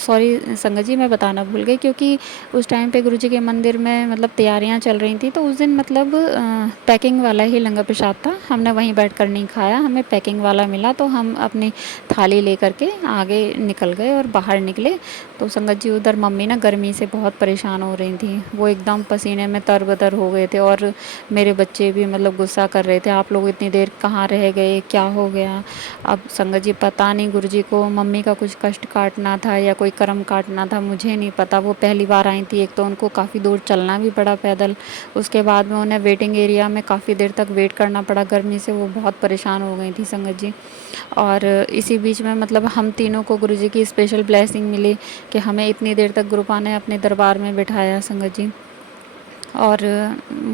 संगत जी मैं बताना भूल गई, क्योंकि उस टाइम पे गुरुजी के मंदिर में मतलब तैयारियां चल रही थी। तो उस दिन मतलब पैकिंग वाला ही लंगर प्रसाद था, हमने वहीं बैठकर नहीं खाया, हमें पैकिंग वाला मिला। तो हम अपनी थाली लेकर के आगे निकल गए और बाहर निकले। तो संगत जी उधर मम्मी ना गर्मी से बहुत परेशान हो रही थी, वो एकदम पसीने में तरबतर हो गए थे, और मेरे बच्चे भी मतलब गुस्सा कर रहे थे, आप लोग इतनी देर कहाँ रह गए, क्या हो गया। अब संगत जी पता नहीं गुरुजी को मम्मी का कुछ कष्ट काटना था या कोई कर्म काटना था, मुझे नहीं पता। वो पहली बार आई थी, एक तो उनको काफ़ी दूर चलना भी पड़ा पैदल, उसके बाद में उन्हें वेटिंग एरिया में काफ़ी देर तक वेट करना पड़ा गर्मी से, वो बहुत परेशान हो गई थी संगत जी। और इसी बीच में मतलब हम तीनों को गुरुजी की स्पेशल ब्लेसिंग मिली कि हमें इतनी देर तक गुरुपा ने अपने दरबार में बिठाया संगत जी। और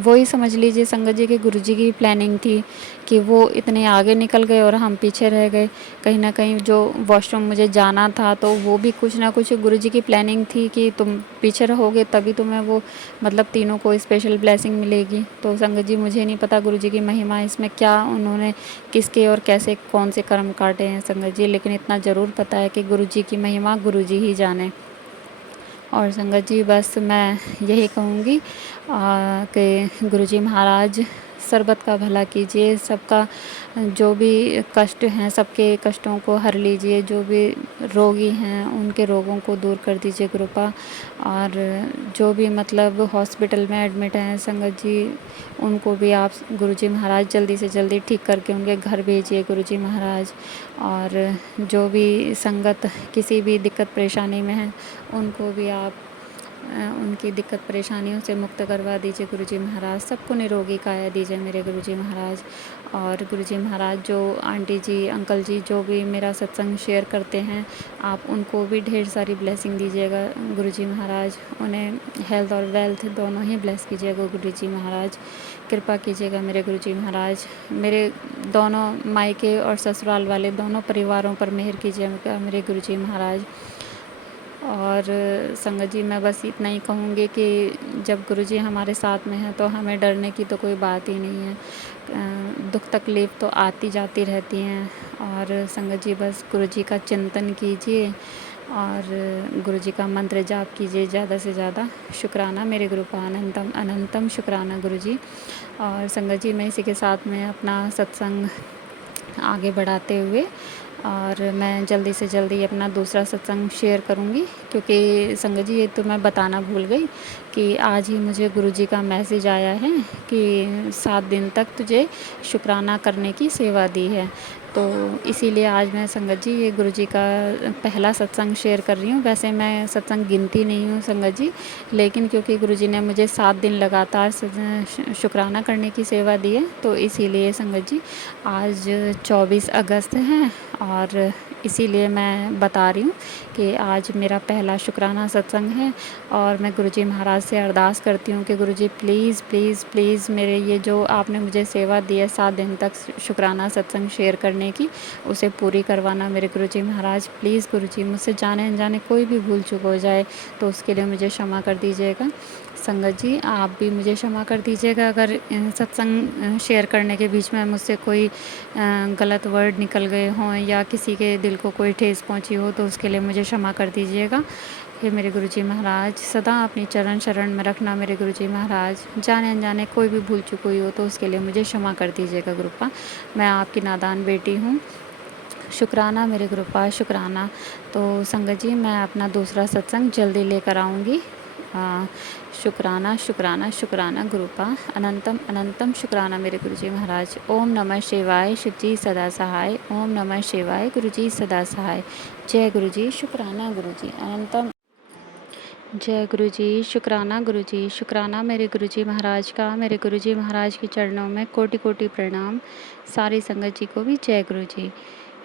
वही समझ लीजिए संगत जी कि गुरुजी की प्लानिंग थी कि वो इतने आगे निकल गए और हम पीछे रह गए। कहीं ना कहीं जो वॉशरूम मुझे जाना था तो वो भी कुछ ना कुछ गुरुजी की प्लानिंग थी कि तुम पीछे रहोगे तभी तुम्हें वो मतलब तीनों को स्पेशल ब्लेसिंग मिलेगी। तो संगत जी मुझे नहीं पता गुरुजी की महिमा इसमें क्या, उन्होंने किसके और कैसे कौन से कर्म काटे हैं संगत जी, लेकिन इतना ज़रूर पता है कि गुरुजी की महिमा गुरुजी ही जाने। और संगत जी बस मैं यही कहूँगी कि गुरुजी महाराज सर्बत का भला कीजिए, सबका जो भी कष्ट हैं सबके कष्टों को हर लीजिए, जो भी रोगी हैं उनके रोगों को दूर कर दीजिए कृपा। और जो भी मतलब हॉस्पिटल में एडमिट हैं संगत जी, उनको भी आप गुरुजी महाराज जल्दी से जल्दी ठीक करके उनके घर भेजिए गुरुजी महाराज। और जो भी संगत किसी भी दिक्कत परेशानी में है उनको भी आप उनकी दिक्कत परेशानियों से मुक्त करवा दीजिए गुरुजी महाराज, सबको निरोगी काया दीजिए मेरे गुरुजी महाराज। और गुरुजी महाराज जो आंटी जी अंकल जी जो भी मेरा सत्संग शेयर करते हैं, आप उनको भी ढेर सारी ब्लेसिंग दीजिएगा गुरुजी महाराज, उन्हें हेल्थ और वेल्थ दोनों ही ब्लेस कीजिएगा गुरुजी महाराज, कृपा कीजिएगा मेरे गुरुजी महाराज। मेरे दोनों मायके और ससुराल वाले दोनों परिवारों पर मेहर कीजिएगा मेरे गुरुजी महाराज। और संगत जी मैं बस इतना ही कहूँगी कि जब गुरुजी हमारे साथ में हैं तो हमें डरने की तो कोई बात ही नहीं है। दुख तकलीफ़ तो आती जाती रहती हैं, और संगत जी बस गुरुजी का चिंतन कीजिए और गुरुजी का मंत्र जाप कीजिए ज़्यादा से ज़्यादा। शुक्राना मेरे गुरुपा, अनंतम अनंतम शुक्राना गुरुजी। और संगत जी मैं इसी के साथ में अपना सत्संग आगे बढ़ाते हुए और मैं जल्दी से जल्दी अपना दूसरा सत्संग शेयर करूँगी, क्योंकि संगत जी ये तो मैं बताना भूल गई कि आज ही मुझे गुरुजी का मैसेज आया है कि 7 दिन तक तुझे शुक्राना करने की सेवा दी है। तो इसीलिए आज मैं संगत जी ये गुरुजी का पहला सत्संग शेयर कर रही हूँ। वैसे मैं सत्संग गिनती नहीं हूँ संगत जी, लेकिन क्योंकि गुरुजी ने मुझे 7 दिन लगातार शुक्राना करने की सेवा दी है, तो इसीलिए संगत जी आज 24 अगस्त है और इसीलिए मैं बता रही हूँ कि आज मेरा पहला शुक्राना सत्संग है। और मैं गुरुजी महाराज से अरदास करती हूँ कि गुरुजी प्लीज़ प्लीज़ प्लीज़ मेरे ये जो आपने मुझे सेवा दी है 7 दिन तक शुक्राना सत्संग शेयर करने की, उसे पूरी करवाना मेरे गुरुजी महाराज। प्लीज़ गुरुजी, मुझसे जाने अनजाने कोई भी भूल चूक हो जाए तो उसके लिए मुझे क्षमा कर दीजिएगा। संगत जी आप भी मुझे क्षमा कर दीजिएगा अगर सत्संग शेयर करने के बीच में मुझसे कोई गलत वर्ड निकल गए हों या किसी के दिल को कोई ठेस पहुंची हो, तो उसके लिए मुझे क्षमा कर दीजिएगा। हे मेरे गुरुजी महाराज, सदा अपनी चरण शरण में रखना मेरे गुरुजी महाराज। जाने अनजाने कोई भी भूल चूक हुई हो तो उसके लिए मुझे क्षमा कर दीजिएगा गुरुपा। मैं आपकी नादान बेटी हूँ। शुक्राना मेरे गुरुपा, शुक्राना। तो संगत जी मैं अपना दूसरा सत्संग जल्दी लेकर आऊँगी। शुक्राना शुक्राना शुक्राना गुरुपा, अनंतम अनंतम शुक्राना मेरे गुरुजी महाराज। ओम नमः शिवाय, शिवजी सदा सहाय। ओम नमः शिवाय, गुरुजी सदा सहाय। जय गुरुजी, शुक्राना गुरुजी, अनंतम जय गुरुजी, शुक्राना गुरुजी, शुक्राना मेरे गुरुजी महाराज का। मेरे गुरुजी महाराज के चरणों में कोटि कोटि प्रणाम। सारी संगत जी को भी जय गुरुजी।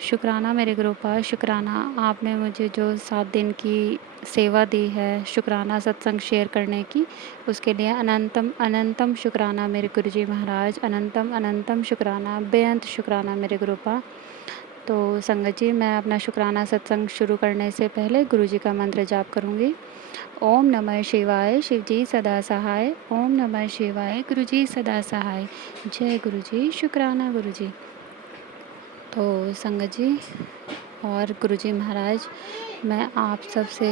शुक्राना मेरे गुरुपा, शुक्राना आपने मुझे जो 7 दिन की सेवा दी है शुक्राना सत्संग शेयर करने की, उसके लिए अनंतम अनंतम शुक्राना मेरे गुरुजी महाराज। अनंतम अनंतम शुक्राना, बेअंत शुक्राना मेरे गुरुपा। तो संगत जी मैं अपना शुक्राना सत्संग शुरू करने से पहले गुरुजी का मंत्र जाप करूँगी। ओम नमः शिवाय, शिवजी सदा सहाय। ओम नमः शिवाय, गुरुजी सदा सहाय। जय गुरुजी, शुक्राना गुरुजी। तो संगत जी और गुरुजी महाराज, मैं आप सबसे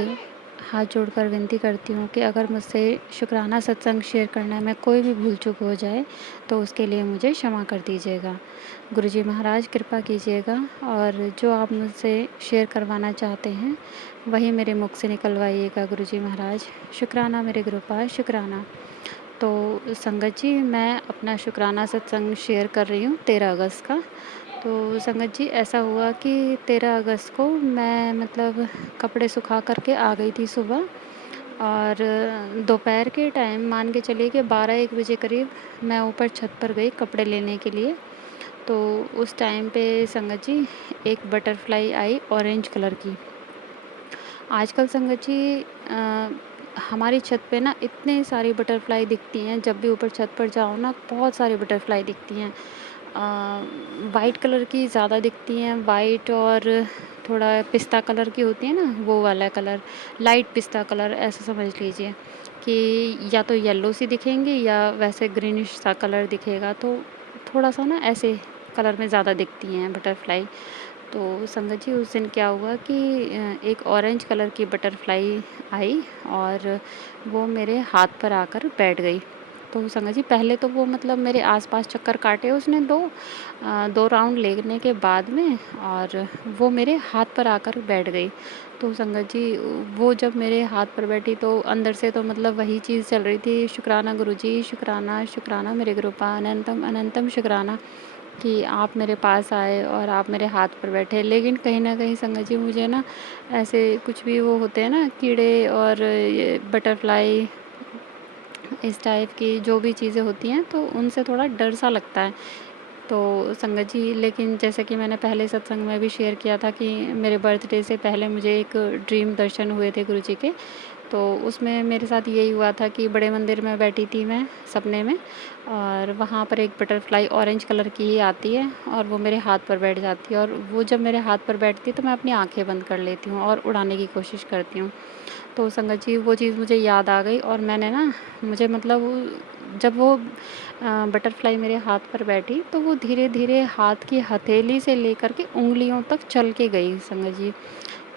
हाथ जोड़कर विनती करती हूँ कि अगर मुझसे शुक्राना सत्संग शेयर करने में कोई भी भूल चूक हो जाए तो उसके लिए मुझे क्षमा कर दीजिएगा। गुरुजी महाराज कृपा कीजिएगा और जो आप मुझसे शेयर करवाना चाहते हैं वही मेरे मुख से निकलवाइएगा गुरुजी महाराज। शुक्राना मेरे गुरुपा, शुक्राना। तो संगत जी मैं अपना शुक्राना सत्संग शेयर कर रही हूँ 13 अगस्त का। तो संगत जी ऐसा हुआ कि 13 अगस्त को मैं मतलब कपड़े सुखा करके आ गई थी सुबह, और दोपहर के टाइम मान के चलिए कि 12-1 बजे करीब मैं ऊपर छत पर गई कपड़े लेने के लिए। तो उस टाइम पे संगत जी एक बटरफ्लाई आई ऑरेंज कलर की। आजकल संगत जी हमारी छत पे ना इतने सारी बटरफ्लाई दिखती हैं, जब भी ऊपर छत पर जाओ ना बहुत सारी बटरफ्लाई दिखती हैं। वाइट कलर की ज़्यादा दिखती हैं, वाइट और थोड़ा पिस्ता कलर की होती है ना, वो वाला कलर, लाइट पिस्ता कलर ऐसा समझ लीजिए कि या तो येलो सी दिखेंगी या वैसे ग्रीनिश सा कलर दिखेगा। तो थोड़ा सा ना ऐसे कलर में ज़्यादा दिखती हैं बटरफ्लाई। तो संगत जी उस दिन क्या हुआ कि एक ऑरेंज कलर की बटरफ्लाई आई और वो मेरे हाथ पर आकर बैठ गई। तो संगत जी पहले तो वो मतलब मेरे आसपास चक्कर काटे उसने 2 राउंड लेने के बाद में, और वो मेरे हाथ पर आकर बैठ गई। तो संगत जी वो जब मेरे हाथ पर बैठी तो अंदर से तो मतलब वही चीज़ चल रही थी, शुक्राना गुरुजी, शुक्राना शुक्राना मेरे गुरुपा, अनंतम अनंतम शुक्राना कि आप मेरे पास आए और आप मेरे हाथ पर बैठे। लेकिन कहीं न कहीं संगत जी मुझे ना ऐसे कुछ भी वो होते हैं ना कीड़े और ये बटरफ्लाई, इस टाइप की जो भी चीज़ें होती हैं तो उनसे थोड़ा डर सा लगता है। तो संगत जी लेकिन जैसे कि मैंने पहले सत्संग में भी शेयर किया था कि मेरे बर्थडे से पहले मुझे एक ड्रीम दर्शन हुए थे गुरुजी के। तो उसमें मेरे साथ यही हुआ था कि बड़े मंदिर में बैठी थी मैं सपने में, और वहाँ पर एक बटरफ्लाई ऑरेंज कलर की ही आती है और वो मेरे हाथ पर बैठ जाती है, और वो जब मेरे हाथ पर बैठती है तो मैं अपनी आँखें बंद कर लेती हूँ और उड़ाने की कोशिश करती हूँ। तो संगत जी वो चीज़ मुझे याद आ गई और मैंने ना मुझे मतलब जब वो बटरफ्लाई मेरे हाथ पर बैठी तो वो धीरे-धीरे हाथ की हथेली से लेकर के उँगलियों तक चल के गई संगत जी।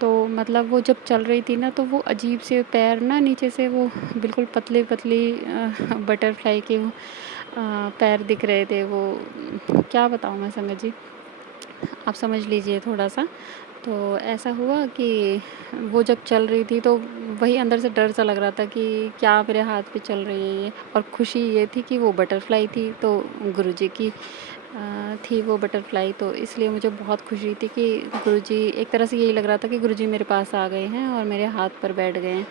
तो मतलब वो जब चल रही थी ना तो वो अजीब से पैर ना नीचे से वो बिल्कुल पतली-पतली बटरफ्लाई के वो पैर दिख रहे थे वो, क्या बताऊँ मैं संगत जी। आप समझ लीजिए थोड़ा-सा। तो ऐसा हुआ कि वो जब चल रही थी तो वही अंदर से डर सा लग रहा था कि क्या मेरे हाथ पे चल रही है ये, और खुशी ये थी कि वो बटरफ्लाई थी, तो गुरुजी की थी वो बटरफ्लाई, तो इसलिए मुझे बहुत खुशी थी कि गुरुजी, एक तरह से यही लग रहा था कि गुरुजी मेरे पास आ गए हैं और मेरे हाथ पर बैठ गए हैं।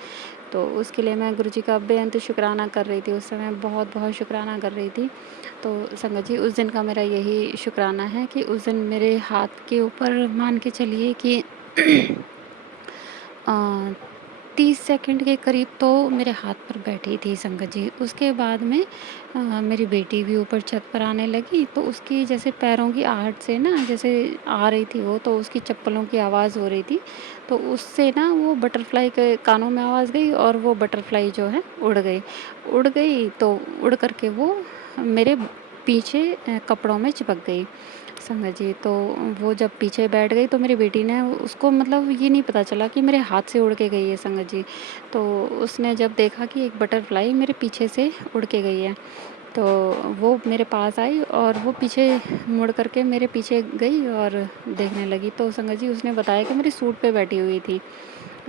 तो उसके लिए मैं गुरुजी का बेअंत शुक्राना कर रही थी, उस समय बहुत-बहुत शुक्राना कर रही थी। तो संगत जी, उस दिन का मेरा यही शुक्राना है कि उस दिन मेरे हाथ के ऊपर मान के चलिए कि अ, 30 सेकंड के करीब तो मेरे हाथ पर बैठी थी संगत जी। उसके बाद में मेरी बेटी भी ऊपर छत पर आने लगी, तो उसकी जैसे पैरों की आहट से ना, जैसे आ रही थी वो, तो उसकी चप्पलों की आवाज़ हो रही थी। तो उससे ना वो बटरफ्लाई के कानों में आवाज़ गई और वो बटरफ्लाई जो है उड़ गई। उड़ गई तो उड़ कर के वो मेरे पीछे कपड़ों में चिपक गई संगत जी। तो वो जब पीछे बैठ गई तो मेरी बेटी ने उसको, मतलब ये नहीं पता चला कि मेरे हाथ से उड़ के गई है संगत जी। तो उसने जब देखा कि एक बटरफ्लाई मेरे पीछे से उड़ के गई है, तो वो मेरे पास आई और वो पीछे मुड़ कर के मेरे पीछे गई और देखने लगी। तो संगत जी, उसने बताया कि मेरे सूट पे बैठी हुई थी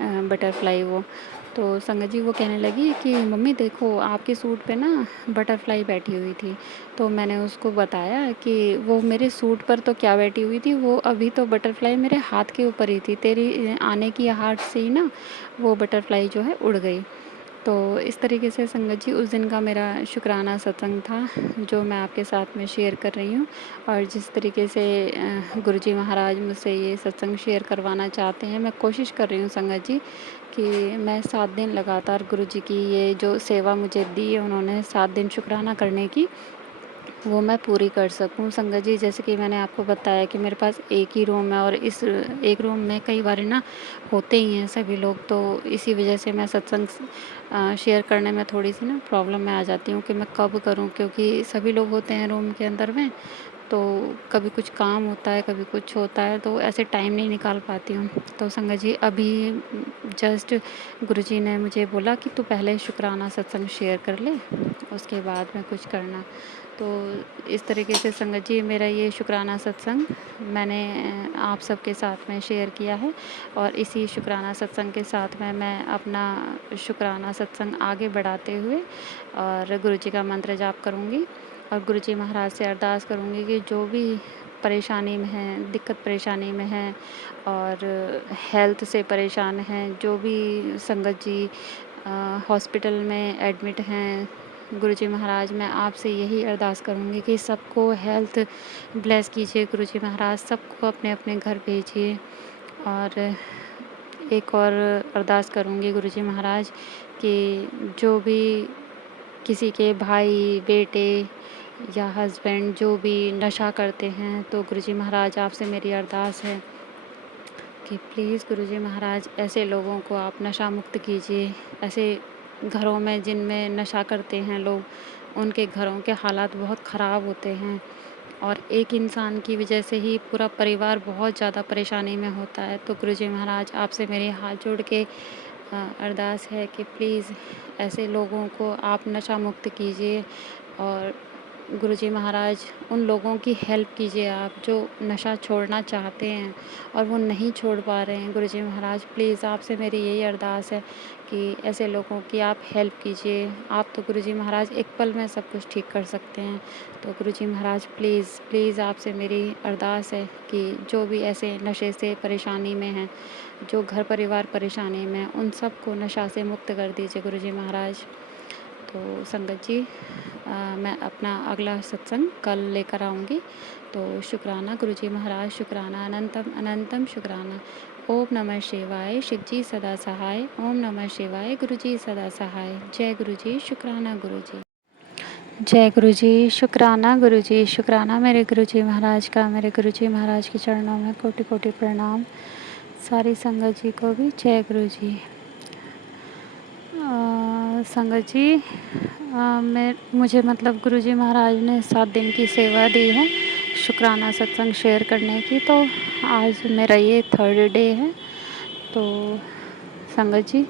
बटरफ्लाई वो। तो संगत जी वो कहने लगी कि मम्मी देखो, आपके सूट पे ना बटरफ्लाई बैठी हुई थी। तो मैंने उसको बताया कि वो मेरे सूट पर तो क्या बैठी हुई थी, वो अभी तो बटरफ्लाई मेरे हाथ के ऊपर ही थी, तेरी आने की आहट से ही ना वो बटरफ्लाई जो है उड़ गई। तो इस तरीके से संगत जी, उस दिन का मेरा शुक्राना सत्संग था, जो मैं आपके साथ में शेयर कर रही हूँ। और जिस तरीके से गुरुजी महाराज मुझसे ये सत्संग शेयर करवाना चाहते हैं, मैं कोशिश कर रही हूँ संगत जी कि मैं 7 दिन लगातार गुरुजी की ये जो सेवा मुझे दी है उन्होंने, 7 दिन शुक्राना करने की, वो मैं पूरी कर सकूँ संगत जी। जैसे कि मैंने आपको बताया कि मेरे पास एक ही रूम है और इस एक रूम में कई बार ना होते ही हैं सभी लोग, तो इसी वजह से मैं सत्संग शेयर करने में थोड़ी-सी ना प्रॉब्लम में आ जाती हूँ कि मैं कब करूँ, क्योंकि सभी लोग होते हैं रूम के अंदर में, तो कभी कुछ काम होता है, कभी कुछ होता है, तो ऐसे टाइम नहीं निकाल पाती हूँ। तो संगत जी, अभी जस्ट गुरुजी ने मुझे बोला कि तू पहले शुक्राना सत्संग शेयर कर ले, उसके बाद में कुछ करना। तो इस तरीके से संगत जी, मेरा ये शुक्राना सत्संग मैंने आप सबके साथ में शेयर किया है, और इसी शुक्राना सत्संग के साथ में मैं अपना शुक्राना सत्संग आगे बढ़ाते हुए और गुरुजी का मंत्र जाप करूँगी और गुरुजी महाराज से अरदास करूँगी कि जो भी परेशानी में हैं, दिक्कत परेशानी में हैं और हेल्थ से परेशान हैं, जो भी संगत जी हॉस्पिटल में एडमिट हैं, गुरुजी महाराज मैं आपसे यही अरदास करूँगी कि सबको हेल्थ ब्लेस कीजिए गुरुजी महाराज, सबको अपने अपने घर भेजिए। और एक और अरदास करूँगी गुरुजी महाराज कि जो भी किसी के भाई, बेटे या हस्बैंड जो भी नशा करते हैं, तो गुरुजी महाराज आपसे मेरी अरदास है कि प्लीज़ गुरुजी महाराज ऐसे लोगों को आप नशा मुक्त कीजिए। ऐसे घरों में जिनमें नशा करते हैं लोग, उनके घरों के हालात बहुत ख़राब होते हैं और एक इंसान की वजह से ही पूरा परिवार बहुत ज़्यादा परेशानी में होता है। तो गुरुजी महाराज आपसे मेरे हाथ जोड़ के अरदास है कि प्लीज़ ऐसे लोगों को आप नशा मुक्त कीजिए और गुरुजी महाराज उन लोगों की हेल्प कीजिए आप जो नशा छोड़ना चाहते हैं और वो नहीं छोड़ पा रहे हैं। गुरुजी महाराज प्लीज़ आपसे मेरी यही अरदास है कि ऐसे लोगों की आप हेल्प कीजिए। आप तो गुरुजी महाराज एक पल में सब कुछ ठीक कर सकते हैं। तो गुरुजी महाराज प्लीज़ प्लीज़ आपसे मेरी अरदास है कि जो भी ऐसे नशे से परेशानी में हैं, जो घर परिवार परेशानी में हैं, उन सबको नशा से मुक्त कर दीजिए गुरुजी महाराज। तो संगत जी, मैं अपना अगला सत्संग कल लेकर आऊँगी। तो शुक्राना गुरुजी महाराज, शुक्राना अनंतम अनंतम शुक्राना। ओम नमः शिवाय, शिव जी सदा सहाय। ओम नमः शिवाय, गुरुजी सदा सहाय। जय गुरुजी, शुक्राना गुरुजी। जय गुरुजी, शुक्राना गुरुजी, शुक्राना मेरे गुरुजी महाराज का। मेरे गुरुजी महाराज के चरणों में कोटि कोटि प्रणाम। सारी संगत जी को भी जय गुरुजी। संगत जी, मुझे मतलब गुरुजी महाराज ने 7 दिन की सेवा दी है शुक्राना सत्संग शेयर करने की, तो आज मेरा ये 3rd डे है। तो संगत जी,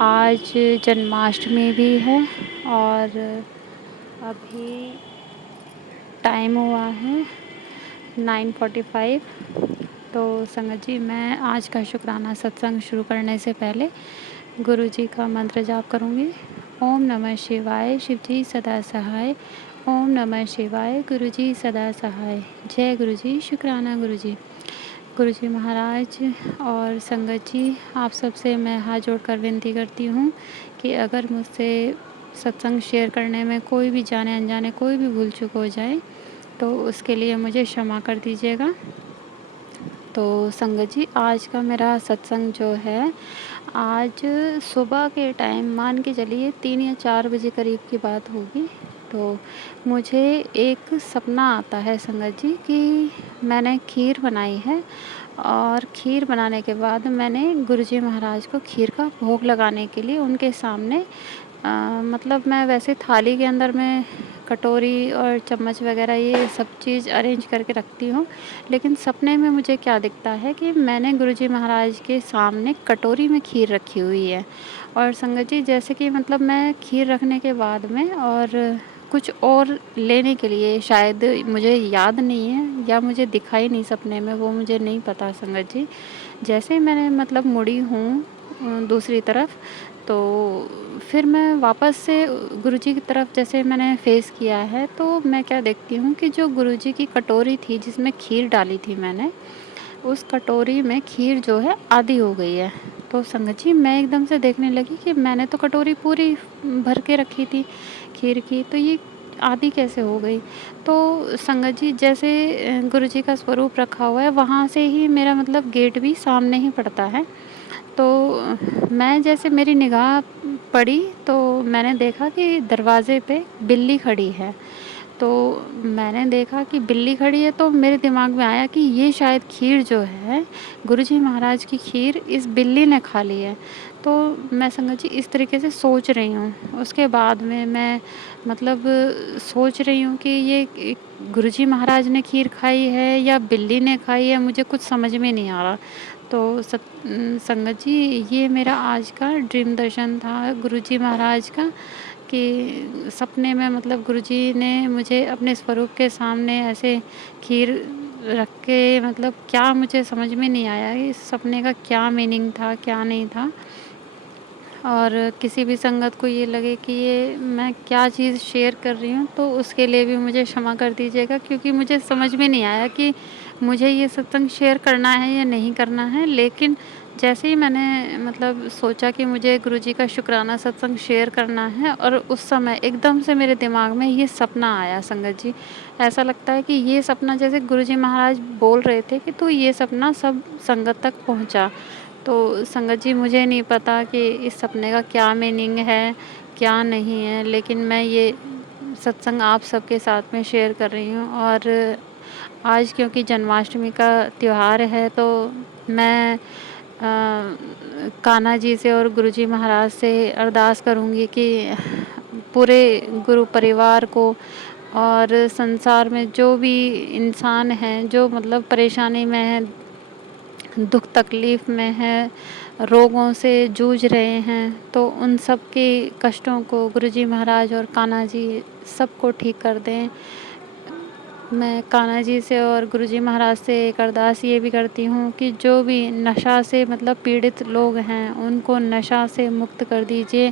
आज जन्माष्टमी भी है और अभी टाइम हुआ है 9:45। तो संगत जी, मैं आज का शुक्राना सत्संग शुरू करने से पहले गुरु जी का मंत्र जाप करूँगी। ओम नमः शिवाय, शिव जी सदा सहाय। ओम नमः शिवाय, गुरु जी सदा सहाय। जय गुरु जी, शुक्राना गुरु जी। गुरु जी महाराज और संगत जी, आप सबसे मैं हाथ जोड़कर विनती करती हूँ कि अगर मुझसे सत्संग शेयर करने में कोई भी जाने अनजाने कोई भी भूल चूक हो जाए तो उसके लिए मुझे क्षमा कर दीजिएगा। तो संगत जी, आज का मेरा सत्संग जो है, आज सुबह के टाइम मान के चलिए 3 या 4 बजे करीब की बात होगी। तो मुझे एक सपना आता है संगत जी कि मैंने खीर बनाई है और खीर बनाने के बाद मैंने गुरुजी महाराज को खीर का भोग लगाने के लिए उनके सामने मतलब मैं वैसे थाली के अंदर में कटोरी और चम्मच वगैरह ये सब चीज़ अरेंज करके रखती हूँ, लेकिन सपने में मुझे क्या दिखता है कि मैंने गुरुजी महाराज के सामने कटोरी में खीर रखी हुई है। और संगत जी, जैसे कि मतलब मैं खीर रखने के बाद में और कुछ और लेने के लिए, शायद मुझे याद नहीं है या मुझे दिखाई नहीं सपने में, वो मुझे नहीं पता संगत जी। जैसे ही मैंने मतलब मुड़ी हूँ दूसरी तरफ, तो फिर मैं वापस से गुरुजी की तरफ जैसे मैंने फेस किया है, तो मैं क्या देखती हूँ कि जो गुरुजी की कटोरी थी जिसमें खीर डाली थी मैंने, उस कटोरी में खीर जो है आधी हो गई है। तो संगत जी, मैं एकदम से देखने लगी कि मैंने तो कटोरी पूरी भर के रखी थी खीर की, तो ये आधी कैसे हो गई। तो संगत जी, जैसे गुरुजी का स्वरूप रखा हुआ है, वहाँ से ही मेरा मतलब गेट भी सामने ही पड़ता है। तो मैं जैसे मेरी निगाह पड़ी तो मैंने देखा कि दरवाज़े पे बिल्ली खड़ी है। तो मैंने देखा कि बिल्ली खड़ी है, तो मेरे दिमाग में आया कि ये शायद खीर जो है, गुरुजी महाराज की खीर इस बिल्ली ने खा ली है। तो मैं संगत जी इस तरीके से सोच रही हूँ। उसके बाद में मैं मतलब सोच रही हूँ कि ये गुरुजी महाराज ने खीर खाई है या बिल्ली ने खाई है, मुझे कुछ समझ में नहीं आ रहा। तो संगत जी, ये मेरा आज का ड्रीम दर्शन था गुरुजी महाराज का कि सपने में मतलब गुरुजी ने मुझे अपने स्वरूप के सामने ऐसे खीर रख के, मतलब क्या मुझे समझ में नहीं आया इस सपने का क्या मीनिंग था, क्या नहीं था। और किसी भी संगत को ये लगे कि ये मैं क्या चीज़ शेयर कर रही हूँ, तो उसके लिए भी मुझे क्षमा कर दीजिएगा, क्योंकि मुझे समझ में नहीं आया कि मुझे ये सत्संग शेयर करना है या नहीं करना है। लेकिन जैसे ही मैंने मतलब सोचा कि मुझे गुरुजी का शुक्राना सत्संग शेयर करना है, और उस समय एकदम से मेरे दिमाग में ये सपना आया संगत जी। ऐसा लगता है कि ये सपना जैसे गुरुजी महाराज बोल रहे थे कि तो ये सपना सब संगत तक पहुँचा। तो संगत जी, मुझे नहीं पता कि इस सपने का क्या मीनिंग है, क्या नहीं है, लेकिन मैं ये सत्संग आप सबके साथ में शेयर कर रही हूँ। और आज क्योंकि जन्माष्टमी का त्योहार है, तो मैं कान्हा जी से और गुरुजी महाराज से अरदास करूँगी कि पूरे गुरु परिवार को और संसार में जो भी इंसान हैं, जो मतलब परेशानी में हैं, दुख तकलीफ़ में हैं, रोगों से जूझ रहे हैं, तो उन सब के कष्टों को गुरुजी महाराज और कान्हा जी सबको ठीक कर दें। मैं कान्हा जी से और गुरुजी महाराज से एक अरदास ये भी करती हूँ कि जो भी नशा से मतलब पीड़ित लोग हैं, उनको नशा से मुक्त कर दीजिए।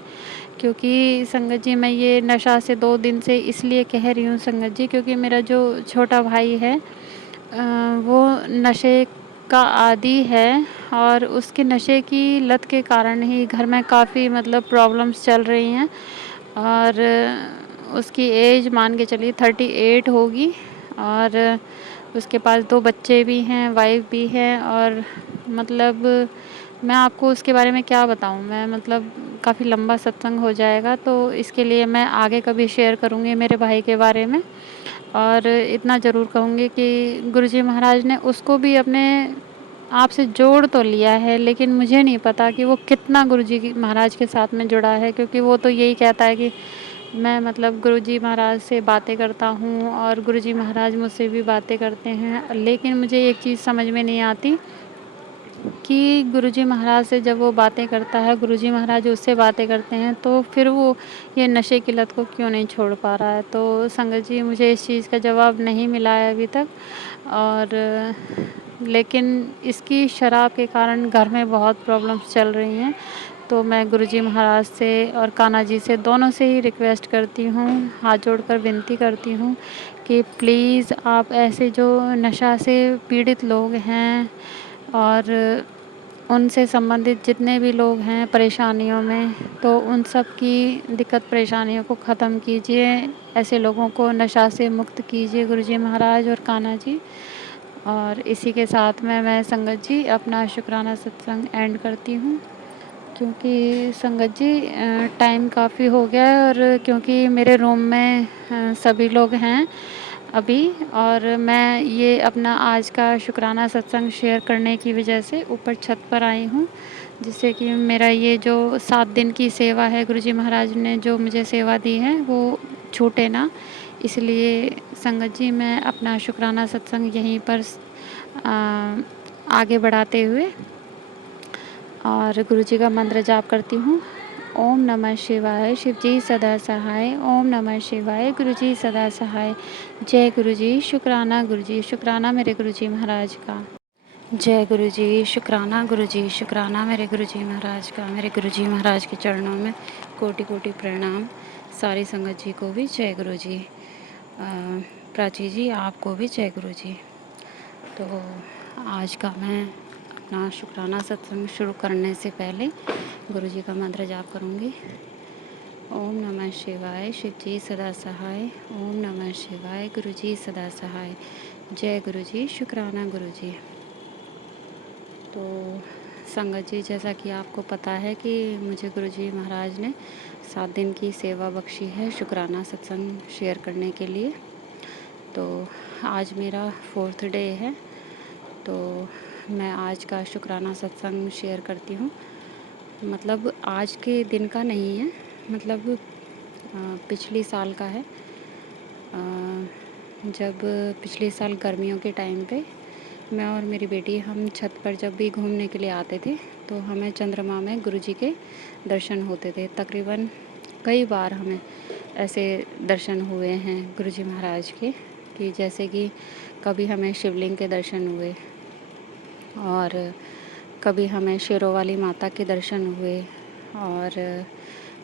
क्योंकि संगत जी, मैं ये नशा से 2 दिन से इसलिए कह रही हूँ संगत जी, क्योंकि मेरा जो छोटा भाई है वो नशे का आदी है, और उसके नशे की लत के कारण ही घर में काफ़ी मतलब प्रॉब्लम्स चल रही हैं। और उसकी एज मान के चलिए 38 होगी, और उसके पास 2 बच्चे भी हैं, वाइफ भी है। और मतलब मैं आपको उसके बारे में क्या बताऊँ, मैं मतलब काफ़ी लंबा सत्संग हो जाएगा, तो इसके लिए मैं आगे कभी शेयर करूँगी मेरे भाई के बारे में। और इतना ज़रूर कहूँगी कि गुरुजी महाराज ने उसको भी अपने आप से जोड़ तो लिया है, लेकिन मुझे नहीं पता कि वो कितना गुरुजी महाराज के साथ में जुड़ा है, क्योंकि वो तो यही कहता है कि मैं मतलब गुरुजी महाराज से बातें करता हूँ और गुरुजी महाराज मुझसे भी बातें करते हैं। लेकिन मुझे एक चीज़ समझ में नहीं आती कि गुरुजी महाराज से जब वो बातें करता है, गुरुजी महाराज उससे बातें करते हैं, तो फिर वो ये नशे की लत को क्यों नहीं छोड़ पा रहा है। तो संगत जी मुझे इस चीज़ का जवाब नहीं मिला है अभी तक। और लेकिन इसकी शराब के कारण घर में बहुत प्रॉब्लम्स चल रही हैं। तो मैं गुरुजी महाराज से और कान्हा जी से दोनों से ही रिक्वेस्ट करती हूँ, हाथ जोड़कर विनती करती हूँ कि प्लीज़ आप ऐसे जो नशा से पीड़ित लोग हैं और उनसे संबंधित जितने भी लोग हैं परेशानियों में, तो उन सब की दिक्कत परेशानियों को ख़त्म कीजिए। ऐसे लोगों को नशा से मुक्त कीजिए गुरुजी महाराज और कान्हा जी। और इसी के साथ में मैं संगत जी अपना शुक्राना सत्संग एंड करती हूँ, क्योंकि संगत जी टाइम काफ़ी हो गया है और क्योंकि मेरे रूम में सभी लोग हैं अभी, और मैं ये अपना आज का शुक्राना सत्संग शेयर करने की वजह से ऊपर छत पर आई हूँ, जिससे कि मेरा ये जो 7 दिन की सेवा है गुरुजी महाराज ने जो मुझे सेवा दी है वो छूटे ना। इसलिए संगत जी मैं अपना शुक्राना सत्संग यहीं पर आगे बढ़ाते हुए और गुरुजी का मंत्र जाप करती हूँ। ओम नमः शिवाय, शिव जी सदा सहाय। ओम नमः शिवाय, गुरुजी सदा सहाय। जय गुरुजी, शुक्राना गुरुजी, शुक्राना मेरे गुरुजी महाराज का। जय गुरुजी, शुक्राना गुरुजी, शुक्राना मेरे गुरुजी महाराज का। मेरे गुरुजी महाराज के चरणों में कोटि कोटि प्रणाम। सारी संगत जी को भी जय गुरुजी। प्राची जी आपको भी जय गुरुजी। तो आज का मैं अपना शुक्राना सत्संग शुरू करने से पहले गुरुजी का मंत्र जाप करूँगी। ओम नमः शिवाय, शिव जी सदा सहाय। ओम नमः शिवाय, गुरुजी सदा सहाय। जय गुरुजी, शुक्राना गुरुजी। तो संगत जी जैसा कि आपको पता है कि मुझे गुरुजी महाराज ने 7 दिन की सेवा बख्शी है शुक्राना सत्संग शेयर करने के लिए। तो आज मेरा 4th डे है, तो मैं आज का शुक्राना सत्संग शेयर करती हूँ। मतलब आज के दिन का नहीं है, मतलब पिछले साल का है। जब पिछले साल गर्मियों के टाइम पे मैं और मेरी बेटी हम छत पर जब भी घूमने के लिए आते थे तो हमें चंद्रमा में गुरुजी के दर्शन होते थे। तकरीबन कई बार हमें ऐसे दर्शन हुए हैं गुरुजी महाराज के, कि जैसे कि कभी हमें शिवलिंग के दर्शन हुए और कभी हमें शेरों वाली माता के दर्शन हुए और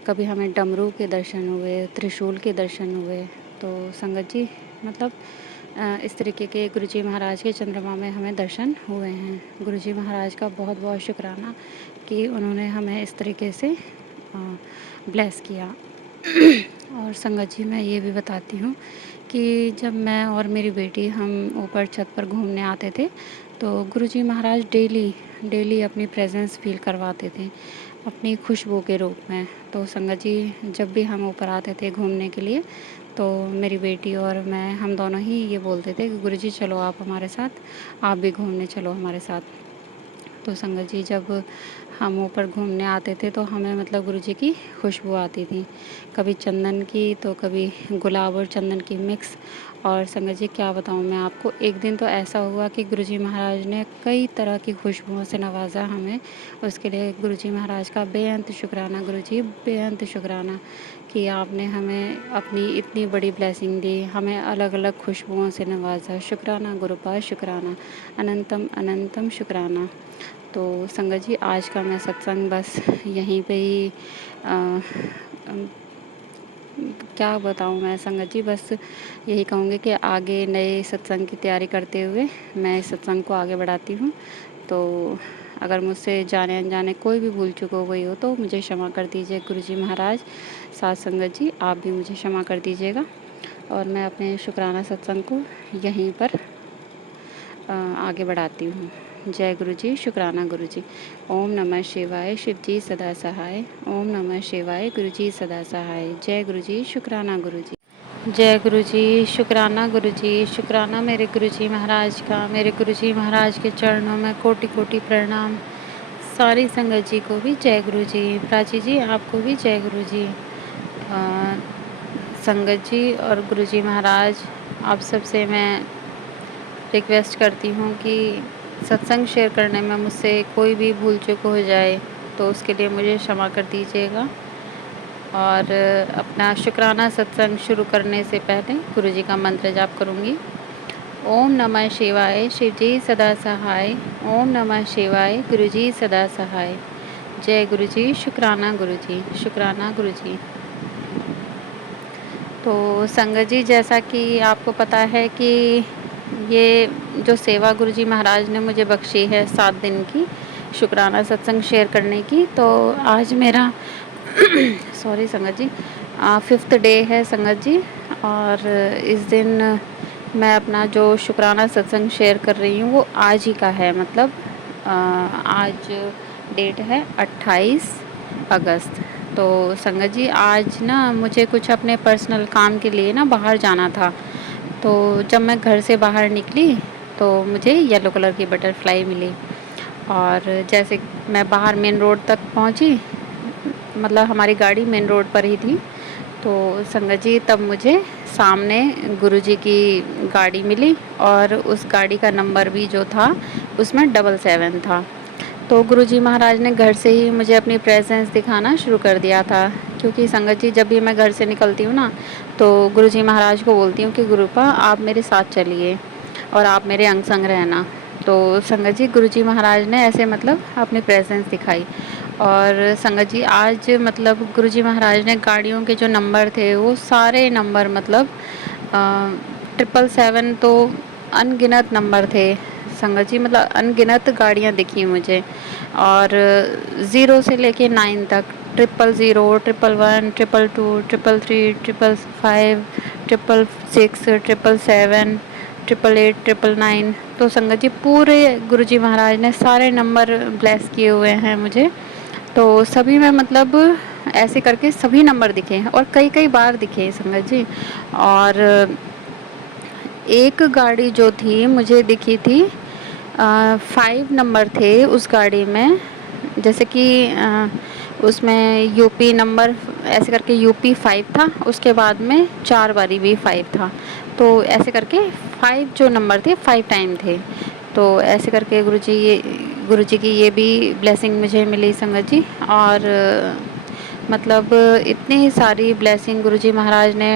कभी हमें डमरू के दर्शन हुए, त्रिशूल के दर्शन हुए। तो संगत जी मतलब इस तरीके के गुरुजी महाराज के चंद्रमा में हमें दर्शन हुए हैं। गुरुजी महाराज का बहुत बहुत शुक्राना कि उन्होंने हमें इस तरीके से ब्लेस किया। और संगत जी मैं ये भी बताती हूँ कि जब मैं और मेरी बेटी हम ऊपर छत पर घूमने आते थे तो गुरुजी महाराज डेली अपनी प्रेजेंस फील करवाते थे अपनी खुशबू के रूप में। तो संगत जी जब भी हम ऊपर आते थे घूमने के लिए तो मेरी बेटी और मैं हम दोनों ही ये बोलते थे कि गुरुजी चलो आप हमारे साथ, आप भी घूमने चलो हमारे साथ। तो संगत जी जब हम ऊपर घूमने आते थे तो हमें मतलब गुरुजी की खुशबू आती थी, कभी चंदन की तो कभी गुलाब और चंदन की मिक्स। और संगत जी क्या बताऊँ मैं आपको, एक दिन तो ऐसा हुआ कि गुरुजी महाराज ने कई तरह की खुशबुओं से नवाजा हमें। उसके लिए गुरुजी महाराज का बेअंत शुक्राना गुरुजी, बेअंत शुक्राना कि आपने हमें अपनी इतनी बड़ी ब्लेसिंग दी, हमें अलग अलग खुशबुओं से नवाजा। शुक्राना गुरुपाद, शुक्राना अनंतम अनंतम शुक्राना। तो संगत जी आज का मैं सत्संग बस यहीं पे ही क्या बताऊँ मैं संगत जी, बस यही कहूँगी कि आगे नए सत्संग की तैयारी करते हुए मैं इस सत्संग को आगे बढ़ाती हूँ। तो अगर मुझसे जाने अनजाने कोई भी भूल चूक हो गई हो तो मुझे क्षमा कर दीजिए गुरुजी महाराज। साथ संगत जी आप भी मुझे क्षमा कर दीजिएगा। और मैं अपने शुक्राना सत्संग को यहीं पर आगे बढ़ाती हूँ। जय गुरुजी, शुक्राना गुरुजी। ओम नमः शिवाय, शिव जी सदा सहाय। ओम नमः शिवाय, गुरुजी सदा सहाय। जय गुरुजी, शुक्राना गुरुजी। जय गुरुजी, शुक्राना गुरुजी, शुक्राना मेरे गुरुजी महाराज का। मेरे गुरुजी महाराज के चरणों में कोटि कोटि प्रणाम। सारी संगत जी को भी जय गुरुजी। प्राची जी आपको भी जय गुरुजी। संगत जी और गुरुजी महाराज आप सबसे मैं रिक्वेस्ट करती हूँ कि सत्संग शेयर करने में मुझसे कोई भी भूल चूक हो जाए तो उसके लिए मुझे क्षमा कर दीजिएगा। और अपना शुक्राना सत्संग शुरू करने से पहले गुरुजी का मंत्र जाप करूँगी। ओम नमः शिवाय, शिवजी सदा सहाय। ओम नमः शिवाय, गुरुजी सदा सहाय। जय गुरुजी, शुक्राना गुरुजी, शुक्राना गुरुजी। तो संगत जी, जैसा कि आपको पता है कि ये जो सेवा गुरुजी महाराज ने मुझे बख्शी है 7 दिन की शुक्राना सत्संग शेयर करने की, तो आज मेरा सॉरी संगत जी, 5th डे है संगत जी। और इस दिन मैं अपना जो शुक्राना सत्संग शेयर कर रही हूँ वो आज ही का है। मतलब आज डेट है 28 अगस्त। तो संगत जी, आज ना मुझे कुछ अपने पर्सनल काम के लिए ना बाहर जाना था। तो जब मैं घर से बाहर निकली तो मुझे येलो कलर की बटरफ्लाई मिली, और जैसे मैं बाहर मेन रोड तक पहुंची, मतलब हमारी गाड़ी मेन रोड पर ही थी, तो संगत जी तब मुझे सामने गुरुजी की गाड़ी मिली, और उस गाड़ी का नंबर भी जो था उसमें 77 था। तो गुरुजी महाराज ने घर से ही मुझे अपनी प्रेजेंस दिखाना शुरू कर दिया था। क्योंकि संगत जी, जब भी मैं घर से निकलती हूँ ना, तो गुरुजी महाराज को बोलती हूँ कि गुरुपा आप मेरे साथ चलिए और आप मेरे अंग संग रहना। तो संगत जी, गुरुजी महाराज ने ऐसे मतलब अपनी प्रेजेंस दिखाई। और संगत जी, आज मतलब गुरुजी महाराज ने गाड़ियों के जो नंबर थे वो सारे नंबर मतलब 777 तो अनगिनत नंबर थे संगत जी, मतलब अनगिनत गाड़ियाँ दिखी मुझे। और 0 से लेके 9 तक 000, 111, 222, 333, 555, 666, 777, 888, 999। तो संगत जी, पूरे गुरुजी महाराज ने सारे नंबर ब्लेस किए हुए हैं मुझे। तो सभी में मतलब ऐसे करके सभी नंबर दिखे हैं, और कई कई बार दिखे संगत जी। और एक गाड़ी जो थी मुझे दिखी थी, 5 नंबर थे उस गाड़ी में। जैसे कि उसमें यूपी नंबर ऐसे करके यूपी 5 था, उसके बाद में 4 बारी भी 5 था। तो ऐसे करके 5 जो नंबर थे 5 टाइम थे। तो ऐसे करके गुरुजी की ये भी ब्लेसिंग मुझे मिली संगत जी। और मतलब इतनी सारी ब्लेसिंग गुरुजी महाराज ने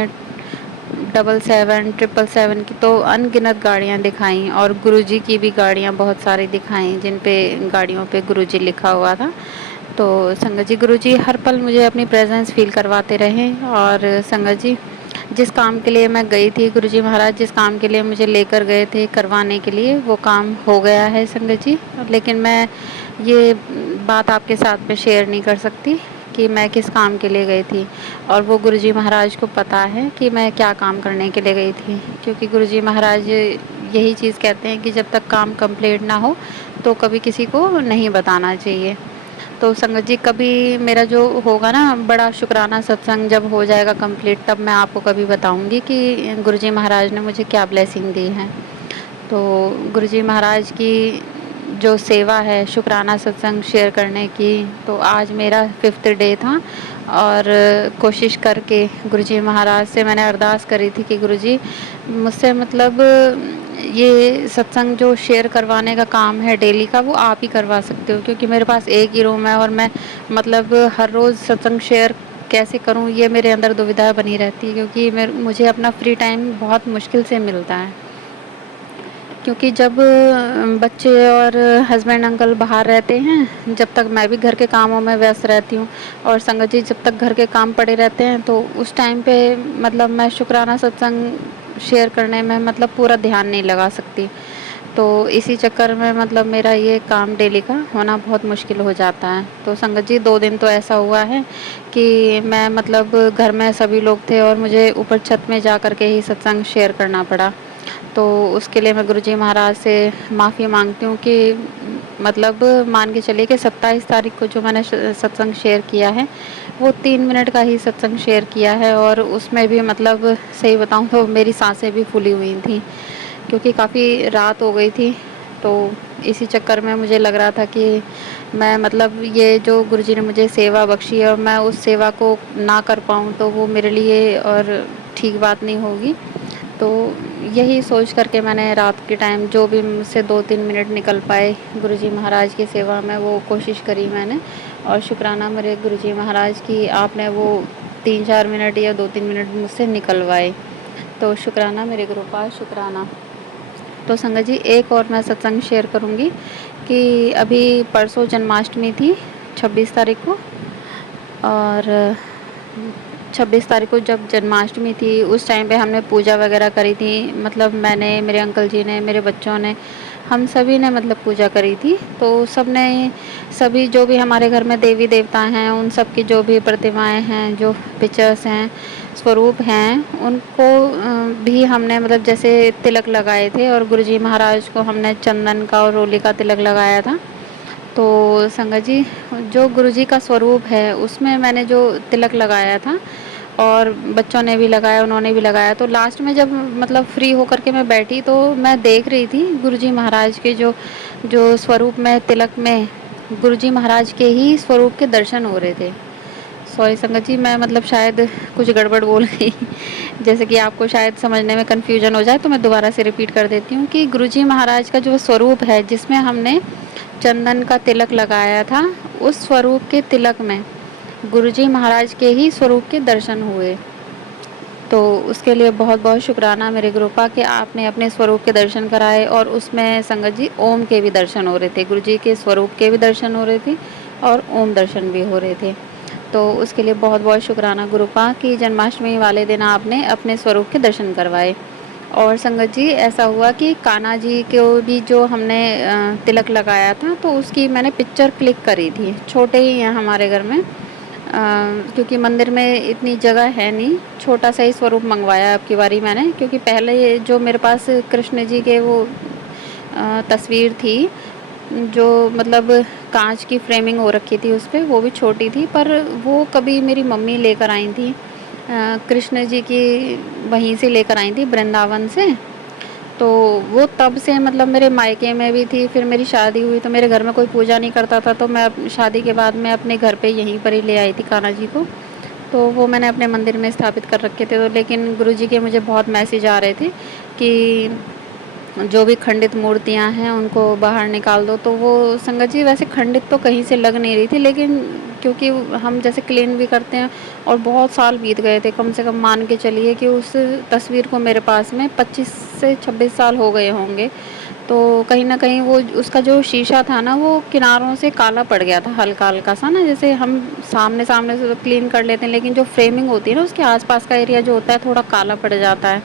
777, 777 की तो अनगिनत गाड़ियाँ दिखाई, और गुरुजी की भी गाड़ियाँ बहुत सारी दिखाई जिन पे गाड़ियों पे गुरुजी लिखा हुआ था। तो संगत जी, गुरुजी हर पल मुझे अपनी प्रेजेंस फील करवाते रहे। और संगत जी, जिस काम के लिए मैं गई थी, गुरुजी महाराज जिस काम के लिए मुझे लेकर गए थे करवाने के लिए, वो काम हो गया है संगत जी। लेकिन मैं ये बात आपके साथ में शेयर नहीं कर सकती कि मैं किस काम के लिए गई थी, और वो गुरुजी महाराज को पता है कि मैं क्या काम करने के लिए गई थी। क्योंकि गुरुजी महाराज यही चीज़ कहते हैं कि जब तक काम कंप्लीट ना हो तो कभी किसी को नहीं बताना चाहिए। तो संगत जी, कभी मेरा जो होगा ना बड़ा शुक्राना सत्संग जब हो जाएगा कंप्लीट, तब मैं आपको कभी बताऊंगी कि गुरुजी महाराज ने मुझे क्या ब्लेसिंग दी है। तो गुरुजी महाराज की जो सेवा है शुक्राना सत्संग शेयर करने की, तो आज मेरा 5th डे था। और कोशिश करके गुरुजी महाराज से मैंने अरदास करी थी कि गुरुजी मुझसे मतलब ये सत्संग जो शेयर करवाने का काम है डेली का, वो आप ही करवा सकते हो। क्योंकि मेरे पास एक ही रूम है और मैं मतलब हर रोज़ सत्संग शेयर कैसे करूं, ये मेरे अंदर दुविधा बनी रहती है। क्योंकि मुझे अपना फ्री टाइम बहुत मुश्किल से मिलता है। क्योंकि जब बच्चे और हस्बैंड अंकल बाहर रहते हैं, जब तक मैं भी घर के कामों में व्यस्त रहती हूँ। और संगत जी, जब तक घर के काम पड़े रहते हैं तो उस टाइम पे मतलब मैं शुक्राना सत्संग शेयर करने में मतलब पूरा ध्यान नहीं लगा सकती। तो इसी चक्कर में मतलब मेरा ये काम डेली का होना बहुत मुश्किल हो जाता है। तो संगत जी, 2 दिन तो ऐसा हुआ है कि मैं मतलब घर में सभी लोग थे और मुझे ऊपर छत में जा कर के ही सत्संग शेयर करना पड़ा। तो उसके लिए मैं गुरुजी महाराज से माफ़ी मांगती हूँ कि मतलब मान के चलिए कि 27 तारीख को जो मैंने सत्संग शेयर किया है वो 3 मिनट का ही सत्संग शेयर किया है। और उसमें भी मतलब सही बताऊँ तो मेरी सांसें भी फूली हुई थी, क्योंकि काफ़ी रात हो गई थी। तो इसी चक्कर में मुझे लग रहा था कि मैं मतलब ये जो गुरुजी ने मुझे सेवा बख्शी है और मैं उस सेवा को ना कर पाऊँ तो वो मेरे लिए और ठीक बात नहीं होगी। तो यही सोच करके मैंने रात के टाइम जो भी मुझसे 2-3 मिनट निकल पाए गुरुजी महाराज की सेवा में, वो कोशिश करी मैंने। और शुक्राना मेरे गुरुजी महाराज की, आपने वो 3-4 मिनट या 2-3 मिनट मुझसे निकलवाए। तो शुक्राना मेरे गुरुपाद, शुक्राना। तो संगत जी, एक और मैं सत्संग शेयर करूँगी कि अभी परसों जन्माष्टमी थी 26 तारीख को, और 26 तारीख को जब जन्माष्टमी थी उस टाइम पे हमने पूजा वगैरह करी थी। मतलब मैंने, मेरे अंकल जी ने, मेरे बच्चों ने, हम सभी ने मतलब पूजा करी थी। तो सब ने, सभी जो भी हमारे घर में देवी देवता हैं, उन सब की जो भी प्रतिमाएं हैं, जो पिक्चर्स हैं, स्वरूप हैं, उनको भी हमने मतलब जैसे तिलक लगाए थे। और गुरुजी महाराज को हमने चंदन का और रोली का तिलक लगाया था। तो संगत जी, जो गुरुजी का स्वरूप है उसमें मैंने जो तिलक लगाया था, और बच्चों ने भी लगाया, उन्होंने भी लगाया। तो लास्ट में जब मतलब फ्री होकर के मैं बैठी, तो मैं देख रही थी गुरुजी महाराज के जो जो स्वरूप में, तिलक में गुरुजी महाराज के ही स्वरूप के दर्शन हो रहे थे। सॉरी संगत जी, मैं मतलब शायद कुछ गड़बड़ बोल गई जैसे कि आपको शायद समझने में कन्फ्यूजन हो जाए, तो मैं दोबारा से रिपीट कर देती हूँ कि गुरुजी महाराज का जो स्वरूप है, जिसमें हमने चंदन का तिलक लगाया था, उस स्वरूप के तिलक में गुरुजी महाराज के ही स्वरूप के दर्शन हुए। तो उसके लिए बहुत बहुत शुक्राना मेरे गुरुपा कि आपने अपने स्वरूप के दर्शन कराए। और उसमें संगत जी ओम के भी दर्शन हो रहे थे, गुरुजी के स्वरूप के भी दर्शन हो रहे थे और ओम दर्शन भी हो रहे थे। तो उसके लिए बहुत बहुत शुक्राना गुरुपा कि जन्माष्टमी वाले दिन आपने अपने स्वरूप के दर्शन करवाए। और संगत जी, ऐसा हुआ कि कान्हा जी को भी जो हमने तिलक लगाया था, तो उसकी मैंने पिक्चर क्लिक करी थी। छोटे ही हैं हमारे घर में, क्योंकि मंदिर में इतनी जगह है नहीं, छोटा सा ही स्वरूप मंगवाया अब की बारी मैंने। क्योंकि पहले जो मेरे पास कृष्ण जी के वो तस्वीर थी, जो मतलब कांच की फ्रेमिंग हो रखी थी उस पे, वो भी छोटी थी, पर वो कभी मेरी मम्मी लेकर आई थी कृष्ण जी की, वहीं से लेकर आई थी वृंदावन से। तो वो तब से मतलब मेरे मायके में भी थी, फिर मेरी शादी हुई तो मेरे घर में कोई पूजा नहीं करता था, तो मैं शादी के बाद में अपने घर पे यहीं पर ही ले आई थी कान्हा जी को। तो वो मैंने अपने मंदिर में स्थापित कर रखे थे। तो लेकिन गुरुजी के मुझे बहुत मैसेज आ रहे थे कि जो भी खंडित मूर्तियां हैं उनको बाहर निकाल दो। तो वो संगत जी, वैसे खंडित तो कहीं से लग नहीं रही थी, लेकिन क्योंकि हम जैसे क्लीन भी करते हैं, और बहुत साल बीत गए थे, कम से कम मान के चलिए कि उस तस्वीर को मेरे पास में 25 से 26 साल हो गए होंगे। तो कहीं ना कहीं वो उसका जो शीशा था ना, वो किनारों से काला पड़ गया था, हल्का हल्का सा ना। जैसे हम सामने सामने से तो क्लीन कर लेते हैं, लेकिन जो फ्रेमिंग होती है ना, उसके आसपास का एरिया जो होता है थोड़ा काला पड़ जाता है।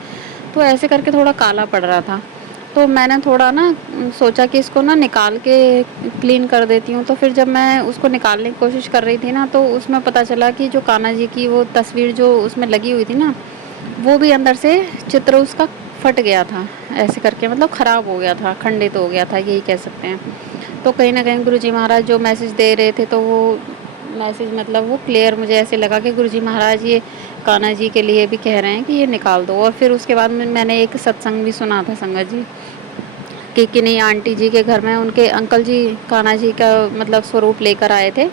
तो ऐसे करके थोड़ा काला पड़ रहा था। तो मैंने थोड़ा ना सोचा कि इसको ना निकाल के क्लीन कर देती हूँ। तो फिर जब मैं उसको निकालने की कोशिश कर रही थी ना, तो उसमें पता चला कि जो कान्हा जी की वो तस्वीर जो उसमें लगी हुई थी ना, वो भी अंदर से चित्र उसका फट गया था, ऐसे करके मतलब ख़राब हो गया था, खंडित हो गया था, यही कह सकते हैं। तो कहीं ना कहीं गुरुजी महाराज जो मैसेज दे रहे थे, तो वो मैसेज मतलब वो क्लियर मुझे ऐसे लगा कि गुरुजी महाराज ये कान्हा जी के लिए भी कह रहे हैं कि ये निकाल दो। और फिर उसके बाद में मैंने एक सत्संग भी सुना था संगत जी, कि किन्हीं आंटी जी के घर में उनके अंकल जी कान्हा जी का मतलब स्वरूप लेकर आए थे।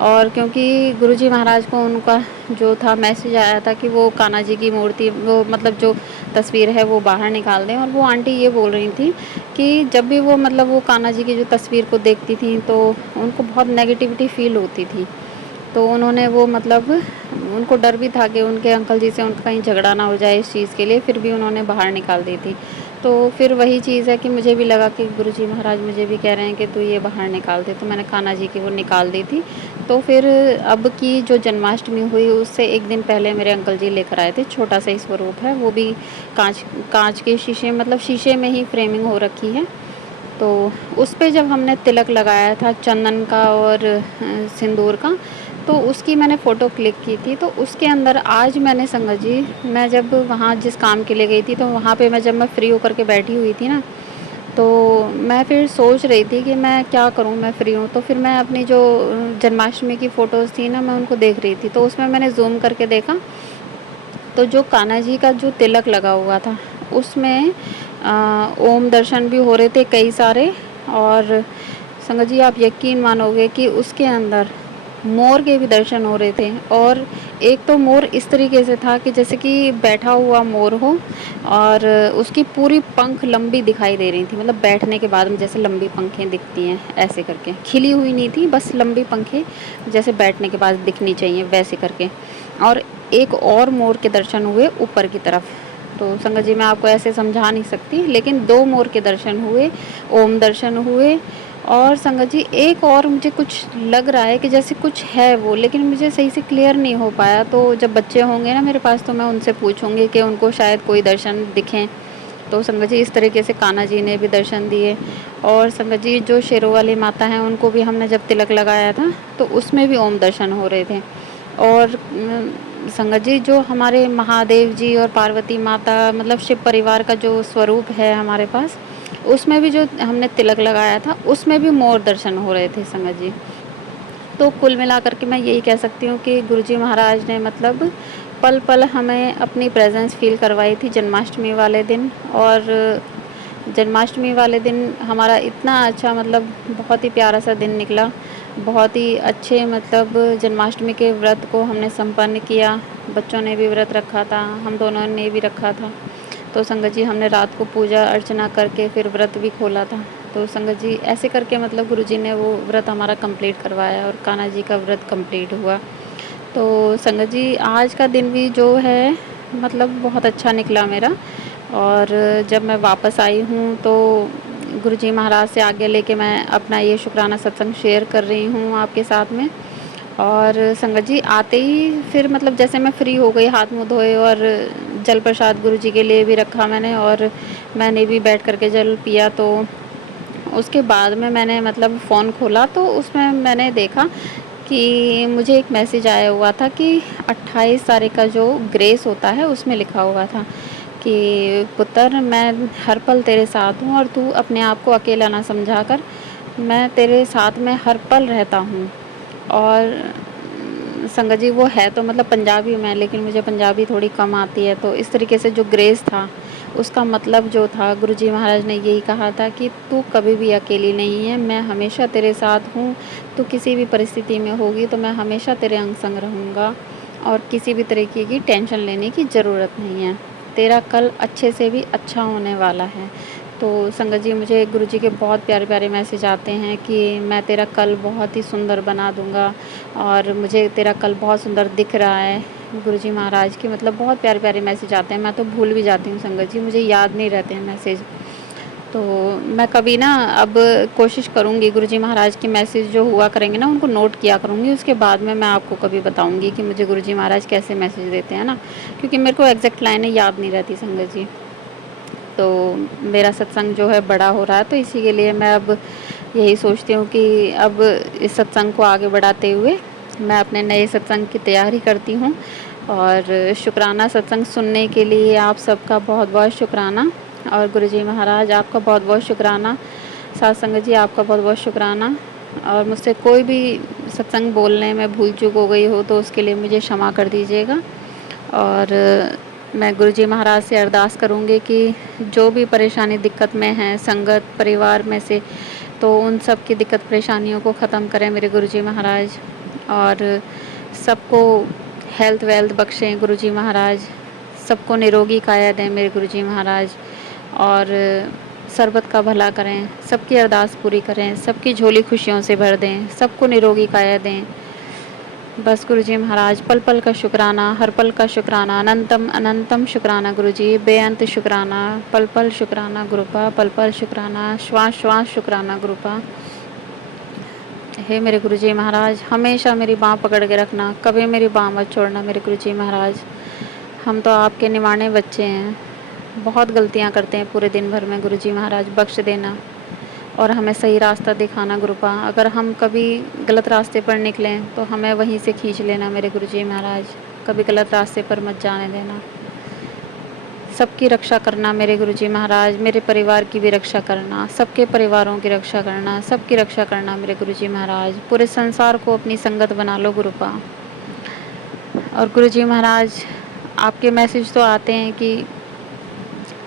और क्योंकि गुरुजी महाराज को उनका जो था मैसेज आया था कि वो कान्हा जी की मूर्ति, वो मतलब जो तस्वीर है वो बाहर निकाल दें। और वो आंटी ये बोल रही थी कि जब भी वो मतलब वो कान्हा जी की जो तस्वीर को देखती थी, तो उनको बहुत नेगेटिविटी फील होती थी। तो उन्होंने वो मतलब उनको डर भी था कि उनके अंकल जी से उनका कहीं झगड़ा ना हो जाए इस चीज़ के लिए, फिर भी उन्होंने बाहर निकाल दी थी। तो फिर वही चीज़ है कि मुझे भी लगा कि गुरुजी महाराज मुझे भी कह रहे हैं कि तू ये बाहर निकाल दे, तो मैंने कान्हा जी की वो निकाल दी थी। तो फिर अब की जो जन्माष्टमी हुई उससे एक दिन पहले मेरे अंकल जी लेकर आए थे, छोटा सा ही स्वरूप है, वो भी कांच कांच के शीशे, मतलब शीशे में ही फ्रेमिंग हो रखी है। तो उस पे जब हमने तिलक लगाया था चंदन का और सिंदूर का, तो उसकी मैंने फ़ोटो क्लिक की थी। तो उसके अंदर आज मैंने संगत जी, मैं जब वहाँ जिस काम के लिए गई थी, तो वहाँ पे मैं जब मैं फ्री होकर के बैठी हुई थी ना, तो मैं फिर सोच रही थी कि मैं क्या करूँ, मैं फ्री हूँ। तो फिर मैं अपनी जो जन्माष्टमी की फ़ोटोज़ थी ना, मैं उनको देख रही थी। तो उसमें मैंने ज़ूम करके देखा, तो जो कान्हा जी का जो तिलक लगा हुआ था उसमें ओम दर्शन भी हो रहे थे कई सारे। और संगत जी, आप यकीन मानोगे कि उसके अंदर मोर के भी दर्शन हो रहे थे। और एक तो मोर इस तरीके से था कि जैसे कि बैठा हुआ मोर हो और उसकी पूरी पंख लंबी दिखाई दे रही थी, मतलब बैठने के बाद में जैसे लंबी पंखें दिखती हैं ऐसे करके, खिली हुई नहीं थी, बस लंबी पंखें जैसे बैठने के बाद दिखनी चाहिए वैसे करके। और एक और मोर के दर्शन हुए ऊपर की तरफ। तो संगत जी मैं आपको ऐसे समझा नहीं सकती, लेकिन 2 मोर के दर्शन हुए, ओम दर्शन हुए। और संगत जी एक और मुझे कुछ लग रहा है कि जैसे कुछ है वो, लेकिन मुझे सही से क्लियर नहीं हो पाया। तो जब बच्चे होंगे ना मेरे पास तो मैं उनसे पूछूंगी कि उनको शायद कोई दर्शन दिखें। तो संगत जी इस तरीके से कान्हा जी ने भी दर्शन दिए। और संगत जी जो शेरों वाली माता हैं उनको भी हमने जब तिलक लगाया था तो उसमें भी ओम दर्शन हो रहे थे। और संगत जी जो हमारे महादेव जी और पार्वती माता मतलब शिव परिवार का जो स्वरूप है हमारे पास, उसमें भी जो हमने तिलक लगाया था उसमें भी मोर दर्शन हो रहे थे संगत जी। तो कुल मिलाकर के मैं यही कह सकती हूँ कि गुरुजी महाराज ने मतलब पल पल हमें अपनी प्रेजेंस फील करवाई थी जन्माष्टमी वाले दिन। और जन्माष्टमी वाले दिन हमारा इतना अच्छा मतलब बहुत ही प्यारा सा दिन निकला। बहुत ही अच्छे मतलब जन्माष्टमी के व्रत को हमने संपन्न किया। बच्चों ने भी व्रत रखा था, हम दोनों ने भी रखा था। तो संगत जी हमने रात को पूजा अर्चना करके फिर व्रत भी खोला था। तो संगत जी ऐसे करके मतलब गुरुजी ने वो व्रत हमारा कंप्लीट करवाया और कान्हा जी का व्रत कंप्लीट हुआ। तो संगत जी आज का दिन भी जो है मतलब बहुत अच्छा निकला मेरा। और जब मैं वापस आई हूँ तो गुरुजी महाराज से आज्ञा लेके मैं अपना ये शुक्राना सत्संग शेयर कर रही हूँ आपके साथ में। और संगत जी आते ही फिर मतलब जैसे मैं फ्री हो गई, हाथ मुँह धोए और जल प्रसाद गुरुजी के लिए भी रखा मैंने और मैंने भी बैठ कर के जल पिया। तो उसके बाद में मैंने मतलब फ़ोन खोला तो उसमें मैंने देखा कि मुझे एक मैसेज आया हुआ था कि 28 तारीख का जो ग्रेस होता है उसमें लिखा हुआ था कि पुत्र मैं हर पल तेरे साथ हूँ और तू अपने आप को अकेला ना समझा कर, मैं तेरे साथ में हर पल रहता हूँ। और संगत जी वो है तो मतलब पंजाबी में, लेकिन मुझे पंजाबी थोड़ी कम आती है। तो इस तरीके से जो ग्रेस था उसका मतलब जो था गुरुजी महाराज ने यही कहा था कि तू कभी भी अकेली नहीं है, मैं हमेशा तेरे साथ हूँ। तू किसी भी परिस्थिति में होगी तो मैं हमेशा तेरे अंग संग रहूँगा और किसी भी तरीके की टेंशन लेने की ज़रूरत नहीं है। तेरा कल अच्छे से भी अच्छा होने वाला है। तो संगत जी मुझे गुरुजी के बहुत प्यारे प्यारे मैसेज आते हैं कि मैं तेरा कल बहुत ही सुंदर बना दूँगा और मुझे तेरा कल बहुत सुंदर दिख रहा है। गुरुजी महाराज के मतलब बहुत प्यारे प्यारे मैसेज आते हैं, मैं तो भूल भी जाती हूँ संगत जी, मुझे याद नहीं रहते हैं मैसेज। तो मैं कभी ना अब कोशिश करूँगी गुरुजी महाराज के मैसेज जो हुआ करेंगे ना उनको नोट किया करूँगी, उसके बाद में मैं आपको कभी बताऊँगी कि मुझे गुरुजी महाराज कैसे मैसेज देते हैं ना, क्योंकि मेरे को एग्जैक्ट लाइनें याद नहीं रहती संगत जी। तो मेरा सत्संग जो है बड़ा हो रहा है तो इसी के लिए मैं अब यही सोचती हूँ कि अब इस सत्संग को आगे बढ़ाते हुए मैं अपने नए सत्संग की तैयारी करती हूँ। और शुक्राना सत्संग सुनने के लिए आप सबका बहुत बहुत शुक्राना। और गुरुजी महाराज आपका बहुत बहुत शुक्राना। साथ संगत जी आपका बहुत बहुत शुक्राना। और मुझसे कोई भी सत्संग बोलने में भूल चूक हो गई हो तो उसके लिए मुझे क्षमा कर दीजिएगा। और मैं गुरुजी महाराज से अरदास करूँगी कि जो भी परेशानी दिक्कत में है संगत परिवार में से, तो उन सब की दिक्कत परेशानियों को ख़त्म करें मेरे गुरुजी महाराज। और सबको हेल्थ वेल्थ बख्शें गुरुजी महाराज, सबको निरोगी काया दें मेरे गुरुजी महाराज। और सरबत का भला करें, सबकी अरदास पूरी करें, सबकी झोली खुशियों से भर दें, सबको निरोगी काया दें। बस गुरुजी महाराज पल पल का शुक्राना, हर पल का शुक्राना, अनंतम अनंतम शुक्राना गुरुजी, बेअंत शुक्राना, पल पल शुक्राना गुरुपा, पल पल शुक्राना, श्वास श्वास शुक्राना गुरुपा। हे मेरे गुरुजी महाराज हमेशा मेरी बाँह पकड़ के रखना, कभी मेरी बाँह मत छोड़ना मेरे गुरुजी महाराज। हम तो आपके निमाने बच्चे हैं, बहुत गलतियाँ करते हैं पूरे दिन भर में, गुरुजी महाराज बख्श देना और हमें सही रास्ता दिखाना गुरुपा। अगर हम कभी गलत रास्ते पर निकलें तो हमें वहीं से खींच लेना मेरे गुरुजी महाराज, कभी गलत रास्ते पर मत जाने देना। सबकी रक्षा करना मेरे गुरुजी महाराज, मेरे परिवार की भी रक्षा करना, सबके परिवारों की रक्षा करना, सबकी रक्षा करना मेरे गुरुजी महाराज। पूरे संसार को अपनी संगत बना लो गुरुपा। और गुरुजी महाराज आपके मैसेज तो आते हैं कि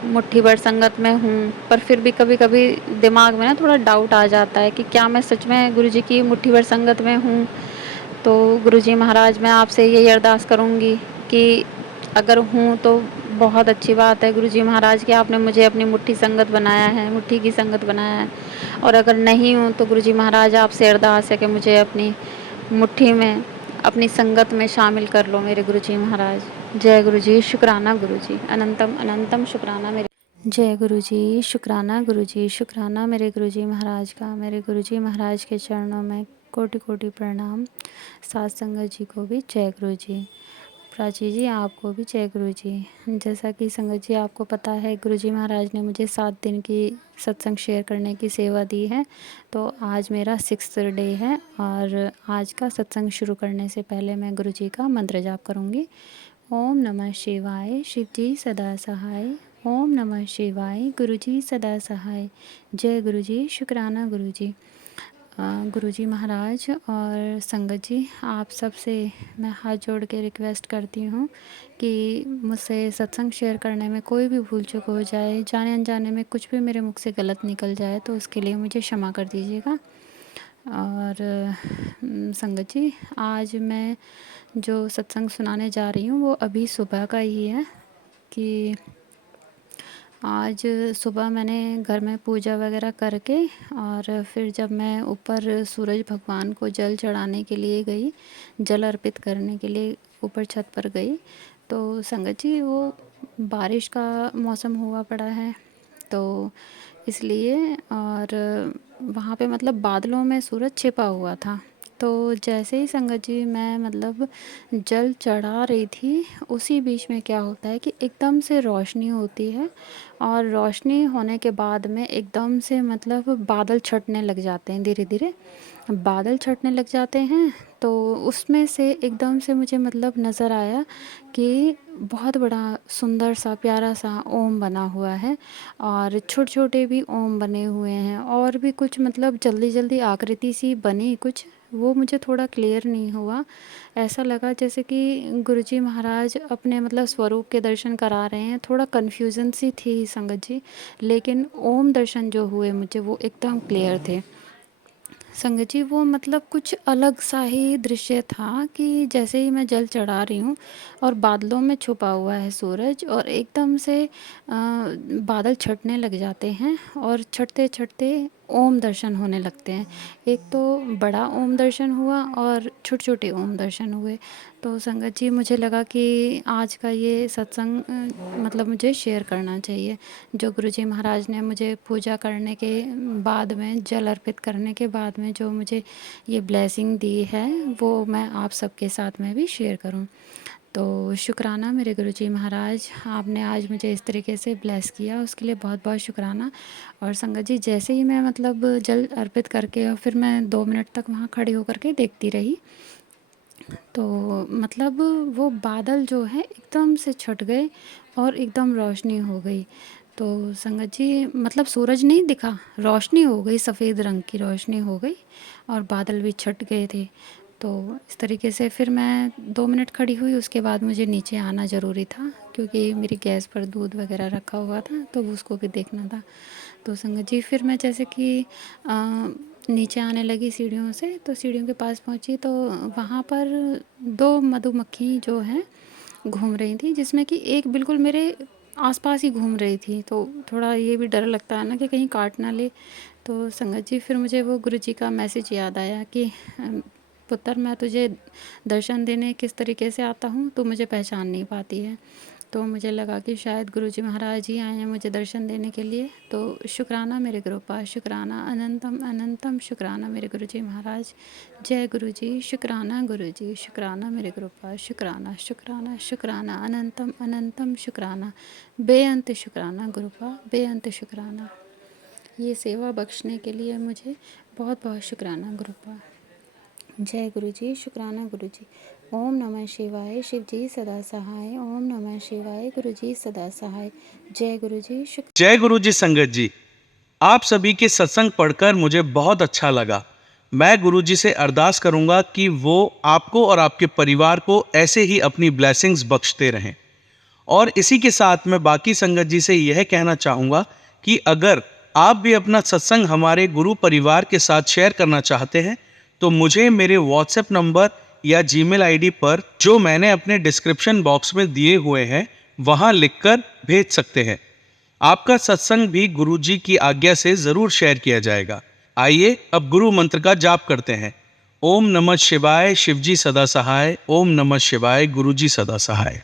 मुट्ठी भर संगत में हूँ, पर फिर भी कभी कभी दिमाग में ना थोड़ा डाउट आ जाता है कि क्या मैं सच में गुरुजी की मुट्ठी भर संगत में हूँ। तो गुरुजी महाराज मैं आपसे यही अरदास करूँगी कि अगर हूँ तो बहुत अच्छी बात है गुरुजी महाराज कि आपने मुझे अपनी मुट्ठी संगत बनाया है, मुट्ठी की संगत बनाया है। और अगर नहीं हूँ तो गुरुजी महाराज आपसे अरदास है कि मुझे अपनी मुट्ठी में, अपनी संगत में शामिल कर लो मेरे गुरुजी महाराज। जय गुरुजी, शुक्राना गुरुजी, अनंतम अनंतम शुक्राना मेरे। जय गुरुजी, शुक्राना गुरुजी, शुक्राना मेरे गुरुजी महाराज का। मेरे गुरुजी महाराज के चरणों में कोटि कोटि प्रणाम। साथ संगत जी को भी जय गुरुजी। प्राची जी आपको भी जय गुरुजी। जैसा कि संगत जी आपको पता है गुरुजी महाराज ने मुझे 7 दिन की सत्संग शेयर करने की सेवा दी है। तो आज मेरा 6th डे है और आज का सत्संग शुरू करने से पहले मैं गुरुजी का मंत्र जाप करूँगी। ओम नमः शिवाय, शिव जी सदा सहाय। ओम नमः शिवाय, गुरुजी सदा सहाय। जय गुरुजी, शुक्राना गुरुजी। गुरुजी महाराज और संगत जी आप सबसे मैं हाथ जोड़ के रिक्वेस्ट करती हूँ कि मुझसे सत्संग शेयर करने में कोई भी भूल चूक हो जाए, जाने अनजाने में कुछ भी मेरे मुख से गलत निकल जाए तो उसके लिए मुझे क्षमा कर दीजिएगा। और संगत जी आज मैं जो सत्संग सुनाने जा रही हूँ वो अभी सुबह का ही है कि आज सुबह मैंने घर में पूजा वगैरह करके और फिर जब मैं ऊपर सूरज भगवान को जल चढ़ाने के लिए गई, जल अर्पित करने के लिए ऊपर छत पर गई तो संगत जी वो बारिश का मौसम हुआ पड़ा है तो इसलिए और वहाँ पे मतलब बादलों में सूरज छिपा हुआ था। तो जैसे ही संगत जी मैं मतलब जल चढ़ा रही थी उसी बीच में क्या होता है कि एकदम से रोशनी होती है और रोशनी होने के बाद में एकदम से मतलब बादल छटने लग जाते हैं, धीरे धीरे बादल छटने लग जाते हैं। तो उसमें से एकदम से मुझे मतलब नज़र आया कि बहुत बड़ा सुंदर सा प्यारा सा ओम बना हुआ है और छोटे छोटे भी ओम बने हुए हैं और भी कुछ मतलब जल्दी जल्दी आकृति सी बनी कुछ, वो मुझे थोड़ा क्लियर नहीं हुआ। ऐसा लगा जैसे कि गुरुजी महाराज अपने मतलब स्वरूप के दर्शन करा रहे हैं। थोड़ा कन्फ्यूज़न सी थी संगत जी, लेकिन ओम दर्शन जो हुए मुझे वो एकदम क्लियर थे संगत जी। वो मतलब कुछ अलग सा ही दृश्य था कि जैसे ही मैं जल चढ़ा रही हूँ और बादलों में छुपा हुआ है सूरज और एकदम से बादल छटने लग जाते हैं और छटते छटते ओम दर्शन होने लगते हैं। एक तो बड़ा ओम दर्शन हुआ और छोटे छोटे ओम दर्शन हुए। तो संगत जी मुझे लगा कि आज का ये सत्संग मतलब मुझे शेयर करना चाहिए। जो गुरुजी महाराज ने मुझे पूजा करने के बाद में, जल अर्पित करने के बाद में जो मुझे ये ब्लेसिंग दी है वो मैं आप सबके साथ में भी शेयर करूं। तो शुक्राना मेरे गुरुजी महाराज, आपने आज मुझे इस तरीके से ब्लेस किया उसके लिए बहुत बहुत शुक्राना। और संगत जी जैसे ही मैं मतलब जल अर्पित करके और फिर मैं 2 मिनट तक वहाँ खड़ी होकर के देखती रही तो मतलब वो बादल जो है एकदम से छट गए और एकदम रोशनी हो गई। तो संगत जी मतलब सूरज नहीं दिखा, रोशनी हो गई, सफ़ेद रंग की रोशनी हो गई और बादल भी छट गए थे। तो इस तरीके से फिर मैं 2 मिनट खड़ी हुई, उसके बाद मुझे नीचे आना ज़रूरी था क्योंकि मेरी गैस पर दूध वगैरह रखा हुआ था तो उसको भी देखना था। तो संगत जी फिर मैं जैसे कि नीचे आने लगी सीढ़ियों से, तो सीढ़ियों के पास पहुंची तो वहाँ पर 2 मधुमक्खी जो हैं घूम रही थी, जिसमें कि एक बिल्कुल मेरे आसपास ही घूम रही थी। तो थोड़ा ये भी डर लगता है ना कि कहीं काट ना ले। तो संगत जी फिर मुझे वो गुरुजी का मैसेज याद आया कि पुत्र मैं तुझे दर्शन देने किस तरीके से आता हूँ, तू मुझे पहचान नहीं पाती है। तो मुझे लगा कि शायद गुरुजी महाराज ही आए हैं मुझे दर्शन देने के लिए। तो शुक्राना मेरे गुरुपा, शुक्राना अनंतम अनंतम शुक्राना मेरे गुरुजी महाराज। जय गुरुजी, शुक्राना गुरुजी, शुक्राना मेरे गुरुपा, शुक्राना शुक्राना शुक्राना अनंतम अनंतम शुक्राना, बेअंत शुक्राना गुरुपा, बेअंत शुक्राना। ये सेवा बख्शने के लिए मुझे बहुत बहुत शुक्राना गुरुपा। जय गुरुजी, शुक्राना गुरुजी। ओम नमः शिवाय, शिव जी सदा सहाय। ओम नमः शिवाय, गुरुजी सदा सहाय। जय गुरुजी, जय गुरुजी संगत जी, आप सभी के सत्संग पढ़कर मुझे बहुत अच्छा लगा। मैं गुरुजी से अरदास करूंगा कि वो आपको और आपके परिवार को ऐसे ही अपनी ब्लेसिंग्स बख्शते रहें। और इसी के साथ मैं बाकी संगत जी से यह कहना चाहूँगा कि अगर आप भी अपना सत्संग हमारे गुरु परिवार के साथ शेयर करना चाहते हैं तो मुझे मेरे व्हाट्सएप नंबर या जीमेल आईडी पर जो मैंने अपने डिस्क्रिप्शन बॉक्स में दिए हुए हैं वहां लिखकर भेज सकते हैं। आपका सत्संग भी गुरुजी की आज्ञा से जरूर शेयर किया जाएगा। आइए अब गुरु मंत्र का जाप करते हैं। ओम नमः शिवाय, शिवजी सदा सहाय। ओम नमः शिवाय, गुरुजी सदा सहाय।